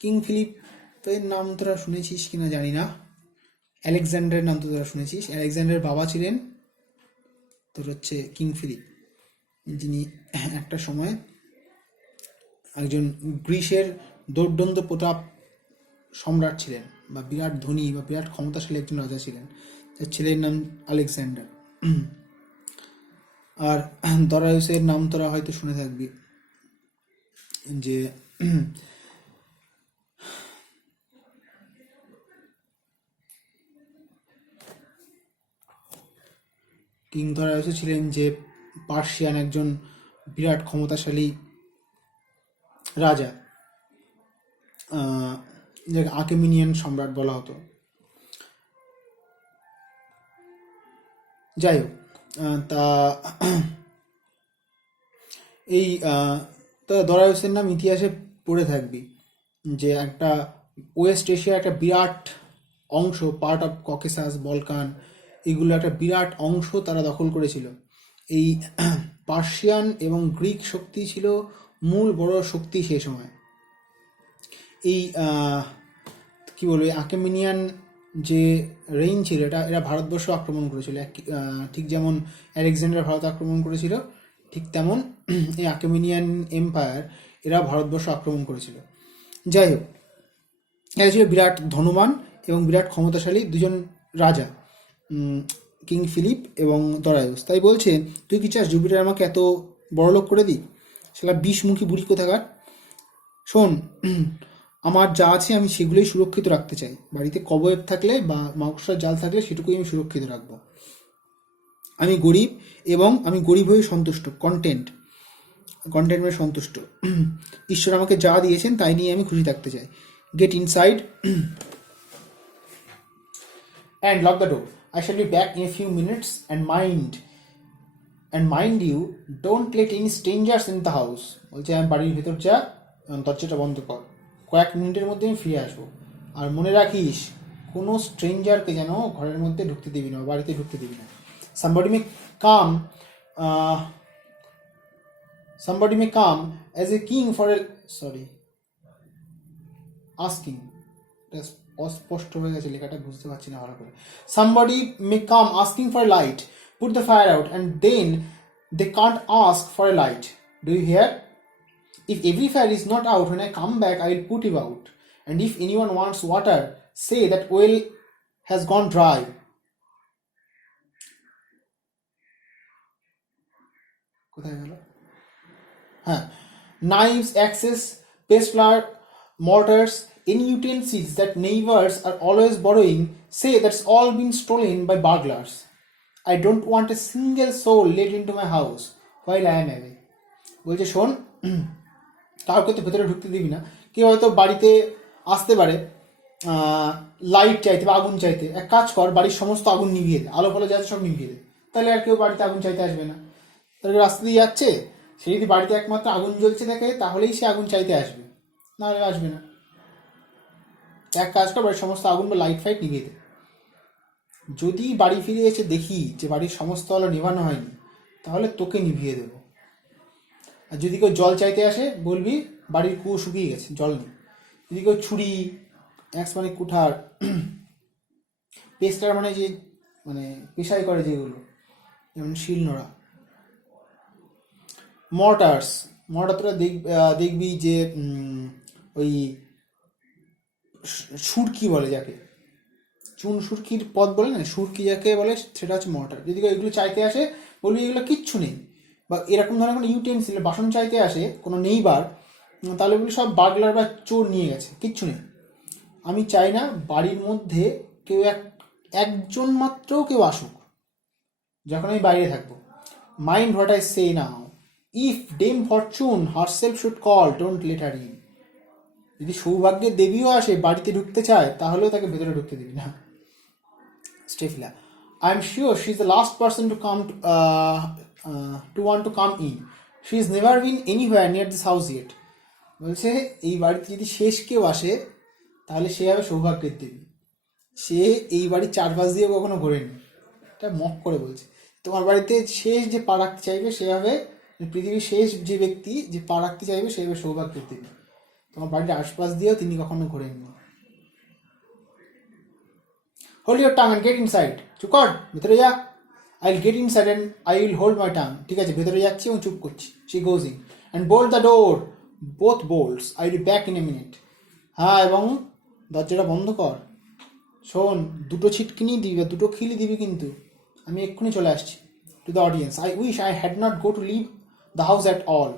কিং ফিলিপের নাম তোরা শুনেছিস কিনা জানি না, আলেকজান্ডারের নাম তো তোরা শুনেছিস। আলেকজান্ডারের বাবা ছিলেন তোর হচ্ছে কিং ফিলিপ, যিনি একটা সময় একজন গ্রিসের দৌর্দণ্ড প্রতাপ সম্রাট ছিলেন, বা বিরাট ধনী বা বিরাট ক্ষমতাশালী একজন রাজা ছিলেন। তার ছেলের নাম আলেকজান্ডার। আর দরায়ুসের নাম তোরা হয়তো শুনে থাকবি, যে কিং দরায়ুস ছিলেন যে পার্সিয়ান একজন বিরাট ক্ষমতাশালী রাজা, যাকে আকেমিনিয়ান সম্রাট বলা হতো। যাই হোক, তা এই দরায়ুসের নাম ইতিহাসে পড়ে থাকবি, যে একটা ওয়েস্ট এশিয়ার একটা বিরাট অংশ, পার্ট অফ ককেসাস, বলকান, এগুলো একটা বিরাট অংশ তারা দখল করেছিল। এই পার্সিয়ান এবং গ্রিক শক্তি ছিল মূল বড় শক্তি সে সময়। এই কি বলবে, আকেমিনিয়ান যে রেইন ছিল, এরা ভারতবর্ষ আক্রমণ করেছিল। ঠিক যেমন আলেকজান্ডার ভারত আক্রমণ করেছিল, ঠিক তেমন এই আকেমিনিয়ান এম্পায়ার এরা ভারতবর্ষ আক্রমণ করেছিল। যাই হোক, এরা ছিল বিরাট ধনবান এবং বিরাট ক্ষমতাশালী দুজন রাজা, কিং ফিলিপ এবং দরায়ুস। তাই বলছে তুই কি চাস জুপিটার আমাকে এত বড়লোক করে দিই? সেটা বিষমুখী বুড়ি কোথাকার। শোন, আমার যা আছে আমি সেগুলোই সুরক্ষিত রাখতে চাই। বাড়িতে কবয়েব থাকলে বা মাকড়সার জাল থাকলে সেটুকুই আমি সুরক্ষিত রাখবো। আমি গরিব এবং আমি গরিব হয়ে সন্তুষ্ট। কন্টেন্ট মানে সন্তুষ্ট। ঈশ্বর আমাকে যা দিয়েছেন তাই নিয়ে আমি খুশি থাকতে চাই। Gate inside and lock the door. I shall be back in a few minutes, and mind you, don't let any strangers in the house. বলছে আমি বাড়ির ভেতর যা, দরজাটা বন্ধ কর, কয়েক মিনিটের মধ্যে আমি ফিরে আসবো। আর মনে রাখিস কোনো স্ট্রেঞ্জারকে যেন ঘরের মধ্যে ঢুকতে দিবি না, বাড়িতে ঢুকতে দিবি না। Somebody may come somebody may come as a king for a asking, অস্পষ্ট হয়ে গেছে লেখাটা, বুঝতে পারছি না ভালো করে. Somebody may come asking for a light, put the fire out, and then they can't ask for a light. Do you hear? If every fire is not out, when I come back, I will put it out. And if anyone wants water, say that well has gone dry. কোথায় গেল? হ্যাঁ, knives, axes, pestle, mortars, any utensils that neighbors are always borrowing, say that's all been stolen by burglars. I don't want a single soul let into my house while I am away. বলছে শোন, কাউকে তো ভেতরে ঢুকতে দিবি না. কেউ হয়তো বাড়িতে আসতে পারে লাইট চাইতে বা আগুন চাইতে, এক কাজ কর, বাড়ির সমস্ত আগুন নিভিয়ে দে, আলো ফলো যাচ্ছে সব নিভিয়ে দে, তাহলে আর কেউ বাড়িতে আগুন চাইতে আসবে না. তাহলে রাস্তা দিয়ে যাচ্ছে, সে যদি বাড়িতে একমাত্র আগুন জ্বলছে থাকে তাহলেই সে আগুন চাইতে আসবে, নাহলে আসবে না. এক কাজ কর, বাড়ির সমস্ত আগুন বা লাইট ফাইট নিভিয়ে দে. যদি বাড়ি ফিরে এসে দেখি যে বাড়ির সমস্ত আলো নেভানো হয়নি, তাহলে তোকে নিভিয়ে দেবো. আর যদি কেউ জল চাইতে আসে, বলবি বাড়ির কুয়ো শুকিয়ে গেছে, জল নেই. যদি কেউ ছুরি, অ্যাক্স মানে কুঠার, পেস্টার মানে যে মানে পেশাই করে যেগুলো, যেমন শিল নোড়া, মর্টার্স, তোরা দেখবি যে ওই সুরকি বলে যাকে, চুন সুরকির পদ বলে না, সুরকি যাকে বলে সেটা হচ্ছে মর্টার. যদি কেউ এগুলো চাইতে আসে, বলবি এগুলো কিচ্ছু নেই. বা এরকম ধরনের কোনো ইউটেন্সিল বাসন চাইতে আসে কোনো নেইবার, তাহলে বলি সব বার্গলার বা চোর নিয়ে গেছে, কিচ্ছু নেই. আমি চাই না বাড়ির মধ্যে কেউ একজন মাত্র কেউ আসুক যখন আমি বাইরে থাকবো. Mind what I say now. If dame fortune herself should call, don't let her in. যদি সৌভাগ্যের দেবীও আসে বাড়িতে ঢুকতে চায়, তাহলেও তাকে ভেতরে ঢুকতে দিবি না. Staphyla, I am sure she is the last person to want to come in. She has never been anywhere near this house yet. বলছে এই বাড়িতে যদি শেষ কেউ আসে, তাহলে সে হবে সৌভাগ্যের দেবী. সে এই বাড়ির চারপাশ দিয়ে কখনো ঘোরেনি. এটা মক করে বলছে. তোমার বাড়িতে শেষ যে পা রাখতে চাইবে সে হবে, পৃথিবীর শেষ যে ব্যক্তি যে পা রাখতে চাইবে সে হবে সৌভাগ্যের দেবী. তোমার বাড়ির আশপাশ দিয়েও তিনি কখনো ঘোরেননি. Hold your tongue and get inside. চুপ কর, ভেতরে যা. I'll get inside and I will hold my tongue. ঠিক আছে, ভেতরে যাচ্ছি এবং চুপ করছি. She goes in. And bolt the door. Both bolts. I'll be back in a minute. হ্যাঁ, এবং দরজাটা বন্ধ কর. শোন, দুটো ছিটকিনি দিবি বা দুটো খিলি দিবি, কিন্তু আমি এক্ষুনি চলে আসছি. To the audience. I wish I had not go to leave the house at all.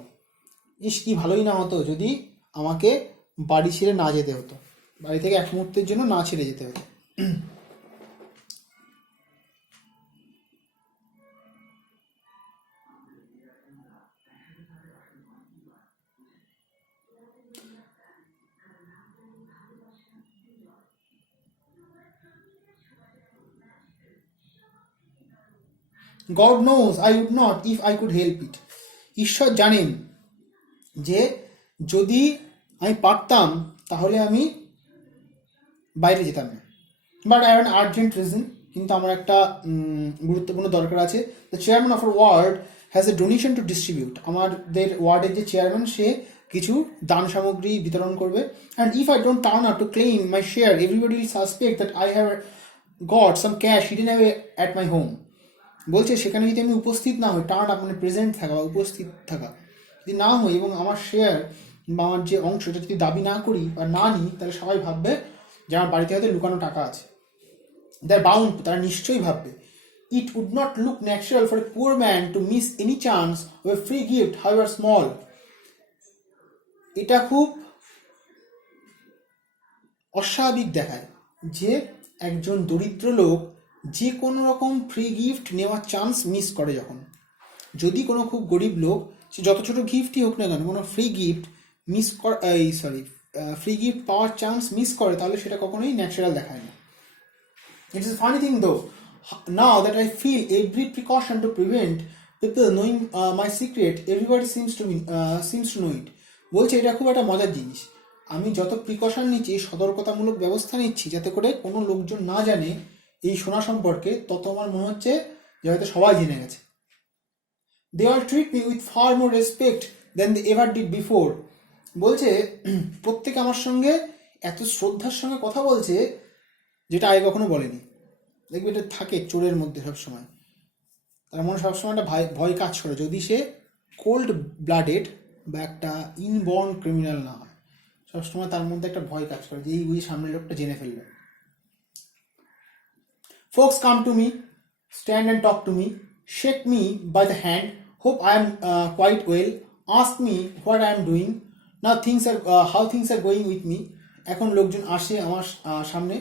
ইস, কি ভালোই না হতো যদি আমাকে বাড়ি ছেড়ে না যেতে হতো, বাড়ি থেকে এক মুহূর্তের জন্য না ছেড়ে যেতে হতো. God knows I would not if I could help it. ঈশ্বর জানেন যে যদি আমি পারতাম তাহলে আমি বাইরে যেতাম না. But I have an urgent reason. কিন্তু আমার একটা গুরুত্বপূর্ণ দরকার আছে. The chairman of our ward has a donation to distribute. আমাদের ওয়ার্ডের যে চেয়ারম্যান, সে কিছু দান সামগ্রী বিতরণ করবে. And if I don't turn up to claim my share, everybody will suspect that I have got some cash hidden away at my home. বলছে সেখানে যদি আমি উপস্থিত না হই, টার্ন আপ মানে প্রেজেন্ট থাকা বা উপস্থিত থাকা, যদি না হই এবং আমার শেয়ার বা আমার যে অংশটা যদি দাবি না করি বা না নিই, তাহলে সবাই ভাববে যে আমার বাড়িতে হয়তো লুকানো টাকা আছে. দ্যার বাউন্ড, তারা নিশ্চয়ই ভাববে. It would not look natural for a poor man to miss any chance of a free gift however small. এটা খুব অস্বাভাবিক দেখায় যে একজন দরিদ্র লোক যে কোনো রকম ফ্রি গিফট নেওয়ার চান্স মিস করে. যখন যদি কোনো খুব গরিব লোক, সে যত ছোটো গিফটই হোক না কেন, কোনো free gift miss free gift পাওয়ার চান্স মিস করে, তাহলে সেটা কখনোই ন্যাচারাল দেখায় না. It is a funny thing though, now that I feel every precaution to prevent people knowing my secret, everybody seems to know it. বলছে এটা খুব একটা মজার জিনিস. আমি যত প্রিকশন নিচ্ছি, সতর্কতামূলক ব্যবস্থা নিচ্ছি যাতে করে কোনো লোকজন না জানে এই সোনা সম্পর্কে, তত আমার মনে হচ্ছে যে হয়তো সবাই জেনে গেছে. They all treat me with far more respect than they ever did before. বলছে প্রত্যেকে আমার সঙ্গে এত শ্রদ্ধার সঙ্গে কথা বলছে যেটা আগে কখনো বলেনি। দেখবে এটা থাকে চোরের মধ্যে সবসময়, তার মনে সবসময় একটা ভয় কাজ করে যদি সে কোল্ড ব্লাডেড বা একটা ইনবর্ন ক্রিমিনাল না হয়, সবসময় তার মধ্যে একটা ভয় কাজ করে যে এই বুঝি সামনের লোকটা জেনে ফেলবে। Folks come to me, stand and talk to me, shake me by the hand, hope I am quite well, ask me what I am doing, now how things are going with me. এখন লোকজন আসে আমার সামনে,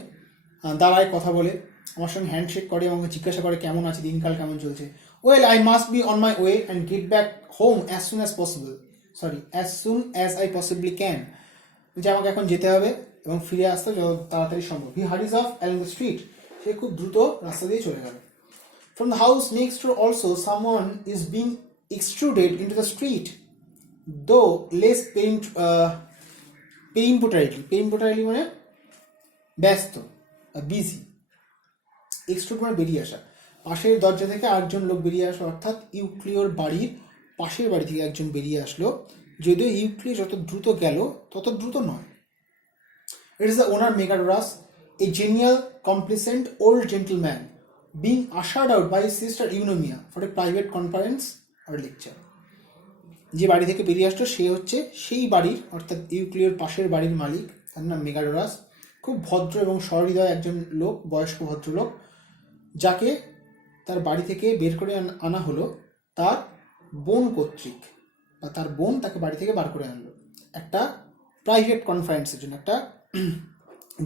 দাঁড়ায়, কথা বলে, আমার সঙ্গে হ্যান্ডশেক করে, আমাকে জিজ্ঞাসা করে কেমন আছে, দিনকাল কেমন চলছে। Well, I must be on my way and get back home as soon as possible. As soon as I possibly can. যে আমাকে এখন যেতে হবে এবং ফিরে আসতে যত তাড়াতাড়ি সম্ভব। He hurries off along the street. সে খুব দ্রুত রাস্তা দিয়ে চলে গেল। From the house next door also someone is being extruded into the street, though less painfully মানে ব্যস্ত, বিজি। এক্সট্রুড মানে বেরিয়ে আসা, পাশের দরজা থেকে আরেকজন লোক বেরিয়ে আসলো, অর্থাৎ ইউক্লিওর বাড়ির পাশের বাড়ি থেকে একজন বেরিয়ে আসলো, যদিও ইউক্লিও যত দ্রুত গেল তত দ্রুত নয়। It is the owner Megadorus, a genial, complacent old gentleman, being ushered out by his sister Eunomia for a private conference or lecture. যে বাড়ি থেকে বেরিয়ে আসলো সে হচ্ছে সেই বাড়ির, অর্থাৎ ইউক্লিওর পাশের বাড়ির মালিক, তার নাম মেগাডোরাস। খুব ভদ্র এবং সহৃদয় একজন লোক, বয়স্ক ভদ্রলোক, যাকে তার বাড়ি থেকে বের করে আনা হলো তার বোন কর্তৃক, বা তার বোন তাকে বাড়ি থেকে বার করে আনলো একটা প্রাইভেট কনফারেন্সের জন্য, একটা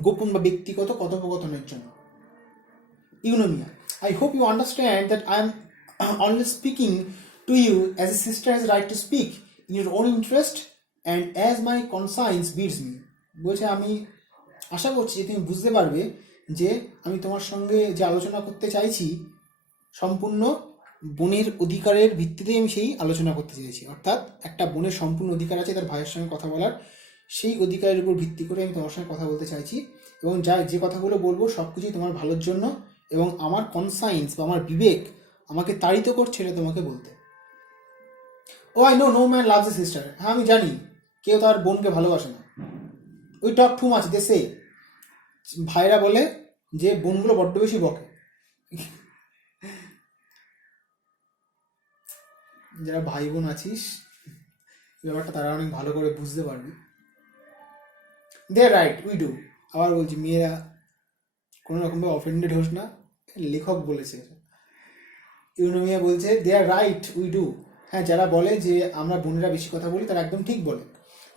গোপন বা ব্যক্তিগত কথোপকথনের জন্য। Eunomia, I hope you understand that I am only speaking to you as a sister has a right to speak in your own interest and as my conscience bids me. বলছে আমি আশা করছি যে তুমি বুঝতে পারবে যে আমি তোমার সঙ্গে যে আলোচনা করতে চাইছি সম্পূর্ণ বোনের অধিকারের ভিত্তিতেই আমি সেই আলোচনা করতে চাইছি, অর্থাৎ একটা বোনের সম্পূর্ণ অধিকার আছে তার ভাইয়ের সঙ্গে কথা বলার, সেই অধিকারের উপর ভিত্তি করে আমি তোমার সঙ্গে কথা বলতে চাইছি, এবং যে কথাগুলো বলবো সব কিছুই তোমার ভালোর জন্য, এবং আমার কনসাইন্স বা আমার বিবেক আমাকে তাড়িত করছে এটা তোমাকে বলতে। Oh I know no man loves a sister, হ্যাঁ আমি জানি কেউ তার বোনকে ভালোবাসে না। We talk too much they say, ভাইরা বলে যে বোনগুলো বড্ড বেশি বকে। যারা ভাই বোন আছিস ব্যাপারটা তারা অনেক ভালো করে বুঝতে পারবি। দে রাইট উই ডু, আবার বলছি মেয়েরা কোনো রকমভাবে অফেন্ডেড হোস না, লেখক বলেছে। ইউনোমিয়া বলছে দে আর রাইট উই ডু, হ্যাঁ যারা বলে যে আমরা বোনেরা বেশি কথা বলি তারা একদম ঠিক বলে।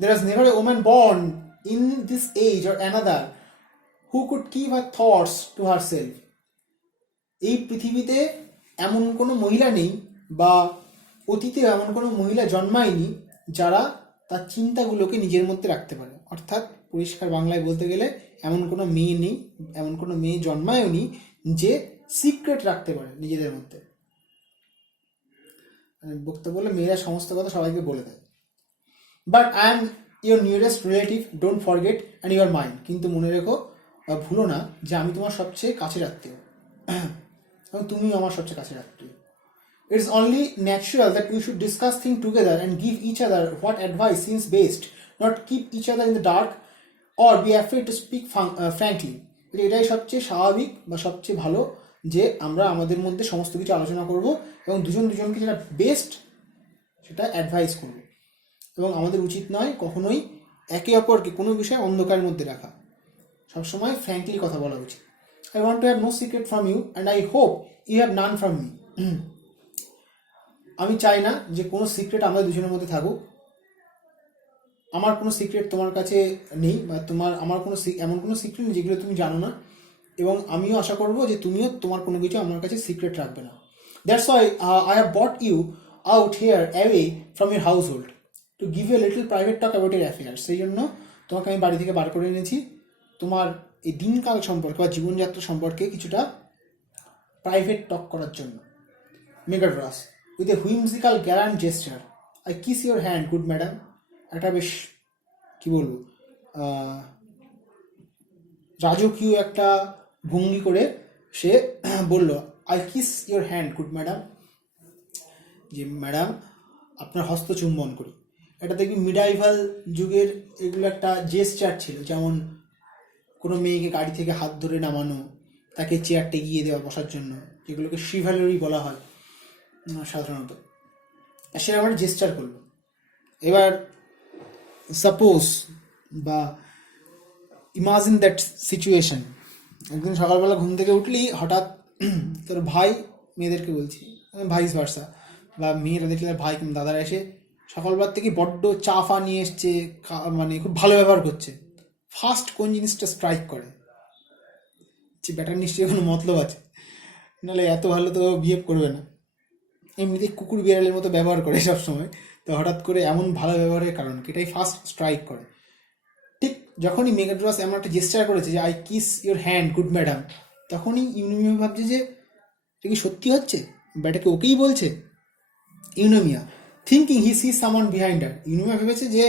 There was never a woman born in this age or another who could keep her thoughts to herself. এই পৃথিবীতে এমন কোনো মহিলা নেই বা অতীতে এমন কোনো মহিলা জন্মায়নি যারা তার চিন্তাগুলোকে নিজের মধ্যে রাখতে পারে, অর্থাৎ পরিষ্কার বাংলায় বলতে গেলে এমন কোনো মেয়ে নেই, এমন কোনো মেয়ে জন্মায়নি যে সিক্রেট রাখতে পারে নিজেদের মধ্যে। বক্তা বলে মেয়েরা সমস্ত কথা সবাইকে বলে দেয়। But I am your nearest relative, don't forget, and your mind, কিন্তু মনে রেখো ভুলো না যে আমি তোমার সবচেয়ে কাছের আত্মীয় এবং তুমিও আমার সবচেয়ে কাছের আত্মীয়। It's only natural that we should discuss things together and give each other what advice seems best, not keep each other in the dark or be afraid to speak frankly. এটাই সবচেয়ে স্বাভাবিক বা সবচেয়ে ভালো যে আমরা আমাদের মধ্যে সমস্ত কিছু আলোচনা করব এবং দুজনকে যেটা বেস্ট সেটা অ্যাডভাইস করব, এবং আমাদের উচিত নয় কখনোই একে অপরকে কোনো বিষয়ে অন্ধকারের মধ্যে রাখা, সবসময় ফ্র্যাঙ্কলি কথা বলা উচিত। I want to have no secret from you and I hope you have none from me. আমি চাই না যে কোনো সিক্রেট আমাদের দুজনের মধ্যে থাকুক, আমার কোনো সিক্রেট তোমার কাছে নেই, বা আমার কোনো এমন কোনো সিক্রেট নেই যেগুলো তুমি জানো না, এবং আমিও আশা করবো যে তুমিও তোমার কোনো কিছু আমার কাছে সিক্রেট রাখবে না। That's why I have brought you out here away from your household to give you a little private talk about your affairs. সেই জন্য তোমাকে আমি বাড়ি থেকে বার করে এনেছি তোমার এই দিনকাল সম্পর্কে বা জীবনযাত্রা সম্পর্কে কিছুটা প্রাইভেট টক করার জন্য। মেগাডোরাস, with a whimsical gallant gesture, I kiss your hand, good madam. একটা বেশ কি বলবো রাজকীয় একটা ভঙ্গি করে সে বলল, I kiss your hand, good madam. যে ম্যাডাম আপনার হস্তচুম্বন করি। এটা দেখবি মিডাইভাল যুগের এগুলো একটা জেস্চার ছিল, যেমন কোনো মেয়েকে গাড়ি থেকে হাত ধরে নামানো, তাকে চেয়ার টেগিয়ে দেওয়া বসার জন্য, যেগুলোকে শিভালরি বলা হয় সাধারণত। সেরকম একটা জেস্চার করলো। এবার সাপোজ বা ইমাজিন দ্যাট সিচুয়েশন, একদিন সকালবেলা ঘুম থেকে উঠলি, হঠাৎ তোর ভাই, মেয়েদেরকে বলছি, ভাইস ভার্সা, বা মেয়েরা দেখলে ভাই কিংবা দাদারা এসে সকালবেলার থেকে বড্ড চা ফা নিয়ে এসছে, মানে খুব ভালো ব্যবহার করছে। ফার্স্ট কোন জিনিসটা স্ট্রাইক করে যে ব্যাটার নিশ্চয়ই কোনো মতলব আছে, নাহলে এত ভালো তো বিহেভ করবে না। এমনিতেই কুকুর বিড়ালের মতো ব্যবহার করে সবসময়, তো হঠাৎ করে এমন ভালো ব্যবহারের কারণ কি, এটাই ফার্স্ট স্ট্রাইক করে। ঠিক যখনই মেগাড্রস এমন একটা জেস্টার করেছে যে I kiss your hand good madam, তখনই ইউনোমিয়া ভাবছে যে এটা কি সত্যি হচ্ছে, ব্যাটাকে ওকেই বলছে। ইউনোমিয়া থিঙ্কিং হি সিজ সামওয়ান বিহাইন্ড হার, ইউনোমিয়া ভেবেছে যে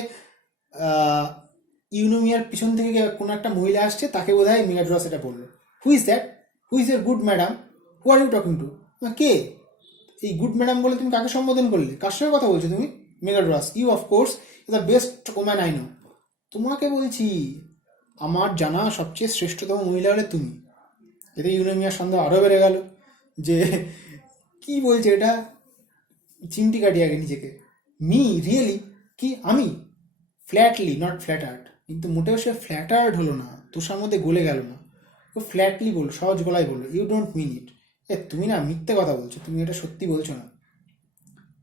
ইউনোমিয়ার পিছন থেকে কোনো একটা মহিলা আসছে, তাকে বোধ হয় মেগাড্রস এটা বললো। Who is that, who is your good madam, who are you talking to, কে এই গুড ম্যাডাম বলে তুমি কাকে সম্বোধন করলে, কার সঙ্গে কথা বলছো তুমি? Megadorus, you of course the best woman I know, তোমাকে বলছি, আমার জানা সবচেয়ে শ্রেষ্ঠতম মহিলা হলে তুমি। এতে ইউনোমিয়ার সন্দেহ আরও বেড়ে গেল যে কি বলছে এটা, চিমটি কাটি আগে নিজেকে। মি রিয়েলি, কি আমি? ফ্ল্যাটলি নট ফ্ল্যাটার্ড, কিন্তু মোটেও সে ফ্ল্যাটার্ড হলো না, তুষার মধ্যে গলে গেল না, ও ফ্ল্যাটলি বললো, সহজ গলায় বললো, ইউ ডোন্ট মিন ইট, তুমি না মিথ্যে কথা বলছো, তুমি এটা সত্যি বলছো না।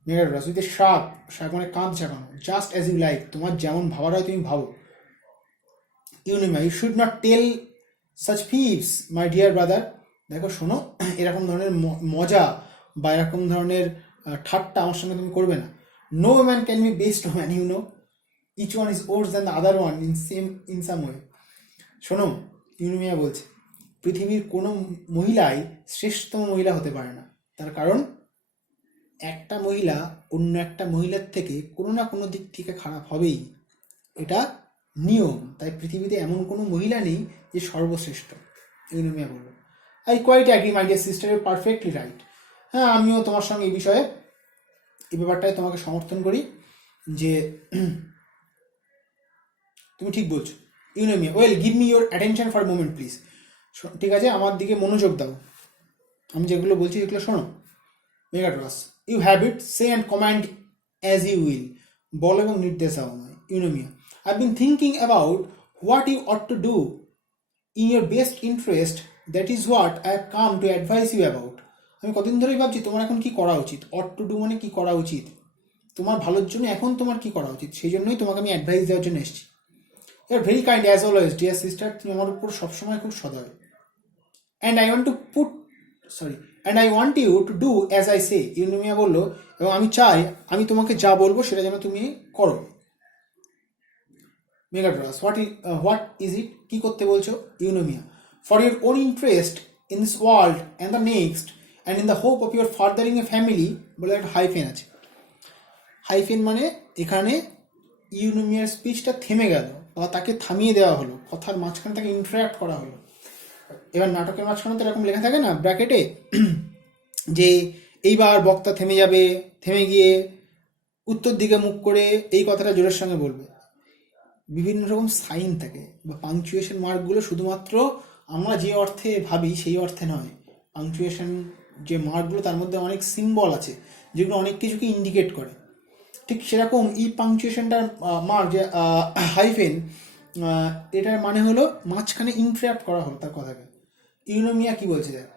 মেগাড্রস উইথ এ শার্প, শার্প মানে কাঁধ ঝাঁকানো, জাস্ট অ্যাজ ইউ লাইক, তোমার যেমন ভাবার হয় তুমি ভাবো। Eunomia, you should not tell such fibs my dear brother, দেখো শোনো, এরকম ধরনের মজা বা এরকম ধরনের ঠাট্টা আমার সঙ্গে তুমি করবে না। No man can be best man, you know, each one is worse than the other one in some way. শোনো, ইউনিমিয়া বলছে, পৃথিবীর কোনো মহিলাই শ্রেষ্ঠতম মহিলা হতে পারে না, তার কারণ একটা মহিলা অন্য একটা মহিলার থেকে কোনো না কোনো দিক থেকে খারাপ হবেই, এটা নিয়ম। তাই পৃথিবীতে এমন কোনো মহিলা নেই যে সর্বশ্রেষ্ঠ। ইউনোমিয়া বলল, I quite agree my dear sister, you perfectly right. হ্যাঁ, আমিও তোমার সঙ্গে এই বিষয়ে, এই ব্যাপারটায় তোমাকে সমর্থন করি যে তুমি ঠিক বলছো। Eunomia, well give me your attention for moment please, ঠিক আছে আমার দিকে মনোযোগ দাও, আমি যেগুলো বলছি সেগুলো শোনো। Megadorus, you have it, say and command as you will, বল এবং নির্দেশ দাও আমায়। Eunomia, I have been thinking about what you ought to do in your best interest, that is what I have come to advise you about. আমি কদিন ধরেই ভাবছি তোমার এখন কি করা উচিত। অট টু ডু মানে কি করা উচিত, তোমার ভালোর জন্য এখন তোমার কি করা উচিত, সেই জন্যই তোমাকে আমি অ্যাডভাইস দেওয়ার জন্য এসেছি। You are very kind as always dear sister, তুমি আমার উপর সবসময় খুব সদয়। And I want to put and I want you to do as I say, Eunomia বললো, এবং আমি চাই আমি তোমাকে যা বলবো সেটা যেন তুমি করো। মেগাড্রস, হোয়াট ইজ ইট, কি করতে বলছো? Eunomia, for your own interest in this world and the next and in the hope of your furthering a family, বলে একটা হাইফেন আছে। হাইফেন মানে এখানে ইউনোমিয়ার স্পিচটা থেমে গেল বা তাকে থামিয়ে দেওয়া হলো, কথার মাঝখানে তাকে ইন্টারাক্ট করা হলো। এবার নাটকের মাঝখানে তো এরকম লেখা থাকে না ব্র্যাকেটে যে এইবার বক্তা থেমে যাবে, থেমে গিয়ে উত্তর দিকে মুখ করে এই কথাটা জোরের সঙ্গে বলবে। বিভিন্ন রকম সাইন থাকে বা পাংচুয়েশন মার্কগুলো শুধুমাত্র আমরা যে অর্থে ভাবি সেই অর্থে নয়। পাংচুয়েশন যে মার্কগুলো তার মধ্যে অনেক সিম্বল আছে যেগুলো অনেক কিছুকে ইন্ডিকেট করে। ঠিক সেরকম এই পাংচুয়েশনটার মার্ক যে হাইফেন, এটার মানে হলো মাঝখানে ইন্টারাপ্ট করা হলো তার কথাকে। ইউনোমিয়া কি বলছে দেখ,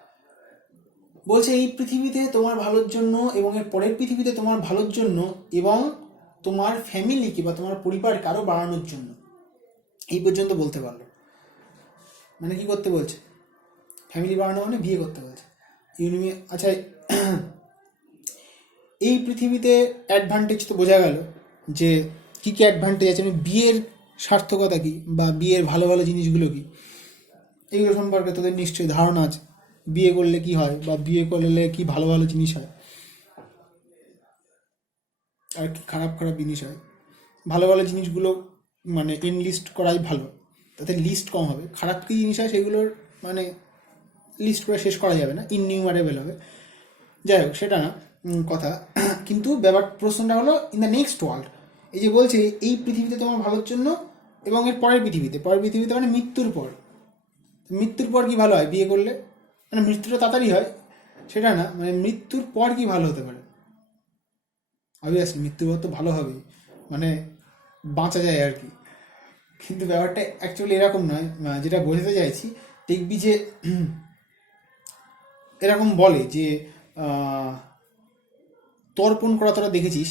বলছে এই পৃথিবীতে তোমার ভালোর জন্য এবং এর পরের পৃথিবীতে তোমার ভালোর জন্য এবং তোমার ফ্যামিলিকে বা তোমার পরিবারকে আরও বাড়ানোর জন্য, এই পর্যন্ত বলতে পারলো। মানে কি করতে বলছে, ফ্যামিলি বাড়ানো মানে বিয়ে করতে বলছে। ইউনোমিয়া, আচ্ছা এই পৃথিবীতে অ্যাডভান্টেজ তো বোঝা গেল যে কী কী অ্যাডভান্টেজ আছে, বিয়ের সার্থকতা কী বা বিয়ের ভালো ভালো জিনিসগুলো কী, এইগুলো সম্পর্কে তোদের নিশ্চয়ই ধারণা আছে। বিয়ে করলে কি হয় বা বিয়ে করলে কি ভালো ভালো জিনিস হয় আর কি খারাপ খারাপ জিনিস হয়। ভালো ভালো জিনিসগুলো মানে ইনলিস্ট করাই ভালো, তাতে লিস্ট কম হবে। খারাপ কী জিনিস হয় সেগুলোর মানে লিস্ট করে শেষ করা যাবে না, ইননিউমারেবল হবে। যাই হোক, সেটা না, কথা। কিন্তু প্রশ্নটা হলো ইন দ্য নেক্সট ওয়ার্ল্ড, এই যে বলছে এই পৃথিবীতে তোমার ভালোর জন্য এবং এর পরের পৃথিবীতে মানে মৃত্যুর পর কি ভালো হয় বিয়ে করলে? মানে মৃত্যুটা তাড়াতাড়ি হয় সেটা না, মানে মৃত্যুর পর কি ভালো হতে পারে? অবভিয়াসলি মৃত্যুর পর তো ভালো হবে, মানে বাঁচা যায় আর কি। কিন্তু ব্যাপারটা অ্যাকচুয়ালি এরকম নয়। যেটা বোঝাতে চাইছি, দেখবি যে এরকম বলে যে তর্পণ করা তোরা দেখেছিস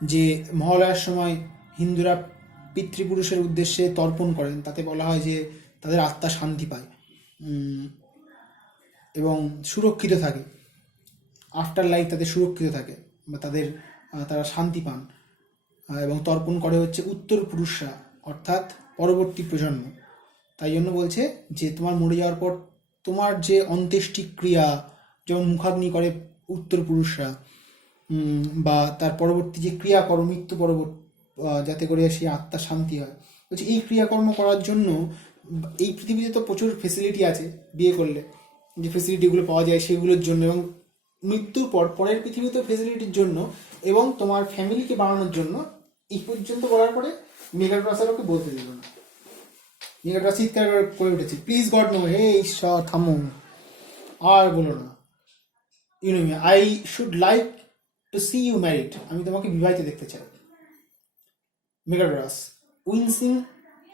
যে মহালয়ার সময় হিন্দুরা পিতৃপুরুষের উদ্দেশ্যে তর্পণ করেন, তাতে বলা হয় যে তাদের আত্মা শান্তি পায় এবং সুরক্ষিত থাকে, আফটার লাইফ তাদের সুরক্ষিত থাকে বা তারা শান্তি পান। এবং তর্পণ করে হচ্ছে উত্তর পুরুষরা, অর্থাৎ পরবর্তী প্রজন্ম। তাই জন্য বলছে যে তোমার মরে যাওয়ার পর তোমার যে অন্ত্যেষ্টিক্রিয়া, যেমন মুখাগ্নি করে উত্তর পুরুষরা, বা তার পরবর্তী যে ক্রিয়া করো মৃত্যু পরবর্তী, যাতে করে সেই আত্মার শান্তি হয়, বলছে এই ক্রিয়াকর্ম করার জন্য এই পৃথিবীতে তো প্রচুর ফেসিলিটি আছে বিয়ে করলে, যে ফেসিলিটিগুলো পাওয়া যায় সেগুলোর জন্য, এবং মৃত্যুর পর পরের পৃথিবীতে ফেসিলিটির জন্য এবং তোমার ফ্যামিলিকে বাড়ানোর জন্য। এই পর্যন্ত বলার পরে মেগাট্রাস ওকে বলতে দিল না। মেগাট্রাস চিৎকার করে উঠেছে, প্লিজ গড নো, হে ঈশ্বর থামো, আর বলো না। You know I should like to see you married, আমি তোমাকে বিবাহিত দেখতে চাই। Megadorus wincing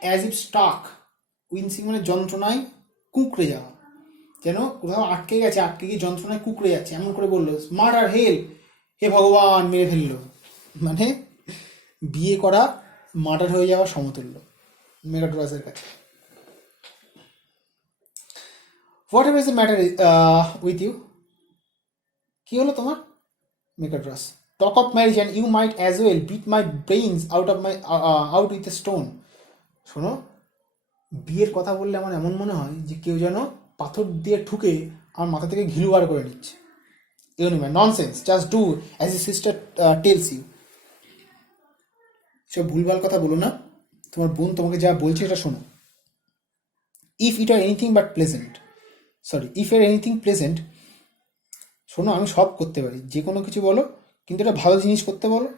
as if stuck, wincing মানে যন্ত্রণায় কুঁকড়ে যাওয়া, যেন কোথাও আটকে গিয়ে যন্ত্রণায় কুঁকড়ে যাচ্ছে, এমন করে বললো মার্ডার হেল, হে ভগবান মেরে ফেললো। মানে বিয়ে করা মার্ডার হয়ে যাওয়া সমতুল্য মেগাট্রাসের কাছে। Whatever is the matter with you, কি হলো তোমার? Megadorus talk of marriage and you might as well beat my brains out with a stone. শোনো, বিয়ের কথা বললে আমার এমন মনে হয় যে কেউ যেন পাথর দিয়ে ঠুকে আমার মাথা থেকে ঘিলু বার করে নিচ্ছে। Eunomia nonsense, just do as a sister tells you. সব ভুলভাল কথা বলো না, তোমার বোন তোমাকে যা বলছে এটা শোনো। If it are anything but pleasant, if are anything pleasant, শোনো আমি সব করতে পারি, যে কোনো কিছু বলো, কিন্তু এটা ভালো জিনিস করতে বলো,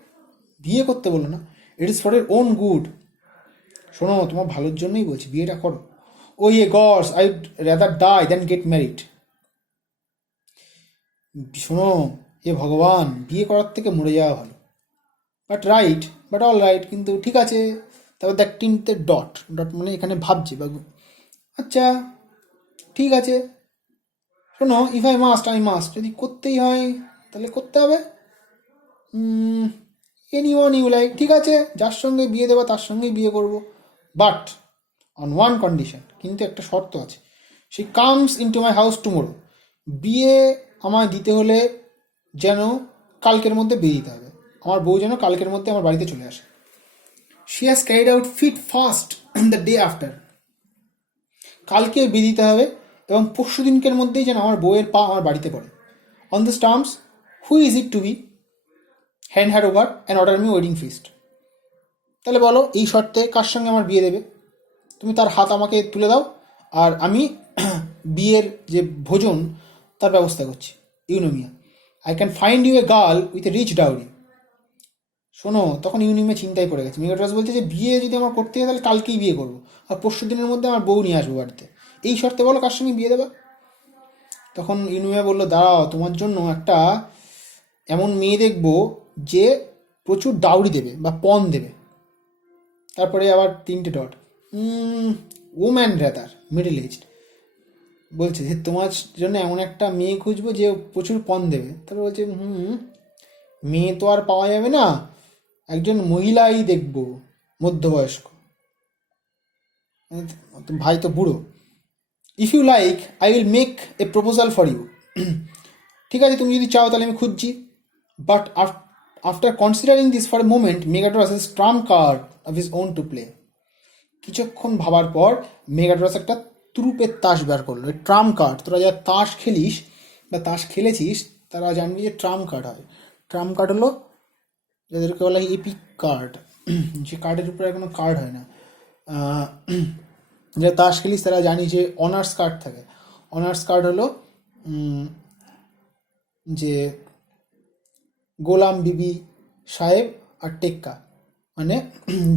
বিয়ে করতে বলো না। It is for your own good. শোনো তোমার ভালোর জন্যই বলছি, বিয়েটা করো। Oh ye gods, I rather die than get married. শোনো এ ভগবান, বিয়ে করার থেকে মরে যাওয়া ভালো। বাট অল রাইট, কিন্তু ঠিক আছে। তারপর দেখ তিনটে ডট মানে এখানে ভাবছে বা আচ্ছা ঠিক আছে। শোনো, ইফ আই মাস্ট, যদি করতেই হয় তাহলে করতে হবে। এনিওয়ান ইউ লাইক, ঠিক আছে, যার সঙ্গে বিয়ে দেবো তার সঙ্গেই বিয়ে করব, বাট অন ওয়ান কন্ডিশন, কিন্তু একটা শর্ত আছে। She comes into my house tomorrow, বিয়ে আমায় দিতে হলে যেন কালকের মধ্যে বিয়ে দিতে হবে, আমার বউ যেন কালকের মধ্যে আমার বাড়িতে চলে আসে। She has carried out fit fast the day after, কালকে বিয়ে দিতে হবে এবং পরশু দিনকের মধ্যেই যেন আমার বউয়ের পা আমার বাড়িতে পড়ে। On this terms who is it to be hand had over and order me wedding feast. তাহলে বলো এই শর্তে কার সঙ্গে আমার বিয়ে দেবে? তুমি তার হাত আমাকে তুলে দাও, আর আমি বিয়ের যে ভোজন তার ব্যবস্থা করছি। Eunomia, I can find you a girl with a rich dowry. শোনো, তখন ইউনিমে চিন্তায় পড়ে গেছে। মেগাট্রাস বলছে যে বিয়ে যদি আমার করতে হয় তাহলে কালকেই বিয়ে করবো, আর পরশু দিনের মধ্যে আমার বউ নিয়ে আসবো বাড়িতে, এই শর্তে বলো কার সঙ্গে বিয়ে দেবা? তখন ইউনিমা বললো দাঁড়াও, তোমার জন্য একটা এমন মেয়ে দেখবো যে প্রচুর ডাউরি দেবে বা পণ দেবে। তারপরে আবার তিনটে dot, woman rather middle aged, বলছে যে তোমার জন্য এমন একটা মেয়ে খুঁজবো যে প্রচুর পণ দেবে। তারপর বলছে মেয়ে তো আর পাওয়া যাবে না, একজন মহিলাই দেখবো মধ্যবয়স্ক। ভাই তো বুড়ো। If you like I will make a proposal for you, ঠিক আছে তুমি যদি চাও তাহলে আমি খুঁজছি। But after considering this for a moment Megadorus is trump card of his own to play. কিছুক্ষণ ভাবার পর মেগাট্রাস একটা তুরুপের তাস বের করলো। ট্রাম্প কার্ড, তোরা যারা তাস খেলিস বা তাস খেলেছিস তারা জানবি যে ট্রাম্প কার্ড হয়। ট্রাম্প কার্ড হলো যাদেরকে বলা হয় এপিক কার্ড, যে কার্ডের উপরে কোনো কার্ড হয় না। যারা তাস খেলিস তারা জানি যে অনার্স কার্ড থাকে। অনার্স কার্ড হলো যে গোলাম বিবি সাহেব আর টেক্কা, মানে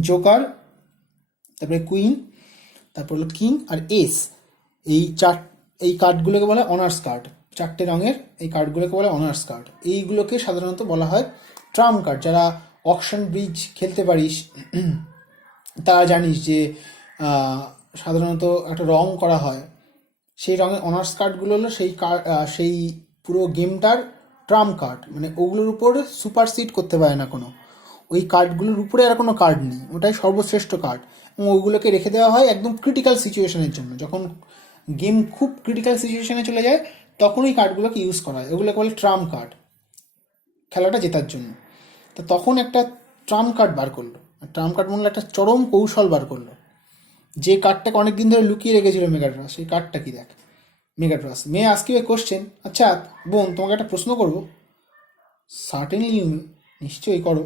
জোকার, তারপরে কুইন, তারপর হলো কিং আর এস। এই কার্ডগুলোকে বলা হয় অনার্স কার্ড। 4টে রঙের এই কার্ডগুলোকে বলা হয় অনার্স কার্ড। এইগুলোকে সাধারণত বলা হয় ট্রাম্প কার্ড। যারা অকশন ব্রিজ খেলতে পারিস তারা জানিস যে সাধারণত একটা রং করা হয়, সেই রঙের অনার্স কার্ডগুলো হলো সেই পুরো গেমটার ট্রাম্প কার্ড। মানে ওগুলোর উপর সুপারসিড করতে পারে না কোনো, ওই কার্ডগুলোর উপরে আর কোনো কার্ড নেই, ওটাই সর্বশ্রেষ্ঠ কার্ড। এবং ওইগুলোকে রেখে দেওয়া হয় একদম ক্রিটিক্যাল সিচুয়েশনের জন্য। যখন গেম খুব ক্রিটিক্যাল সিচুয়েশনে চলে যায় তখন ওই কার্ডগুলোকে ইউজ করা হয়, ওগুলোকে বলে ট্রাম্প কার্ড, খেলাটা জেতার জন্য। তো তখন একটা ট্রাম্প কার্ড বার করলো, ট্রাম্প কার্ড মনে একটা চরম কৌশল বার করলো। যে কার্ডটাকে অনেকদিন ধরে লুকিয়ে রেখেছিল মেগাট্রাস, সেই কার্ডটা কি দেখ। মেগাট্রাস মে আজকে কোশ্চেন, আচ্ছা বোন তোমাকে একটা প্রশ্ন করবো। সার্টেনলি ইউ মে, নিশ্চয়ই করো।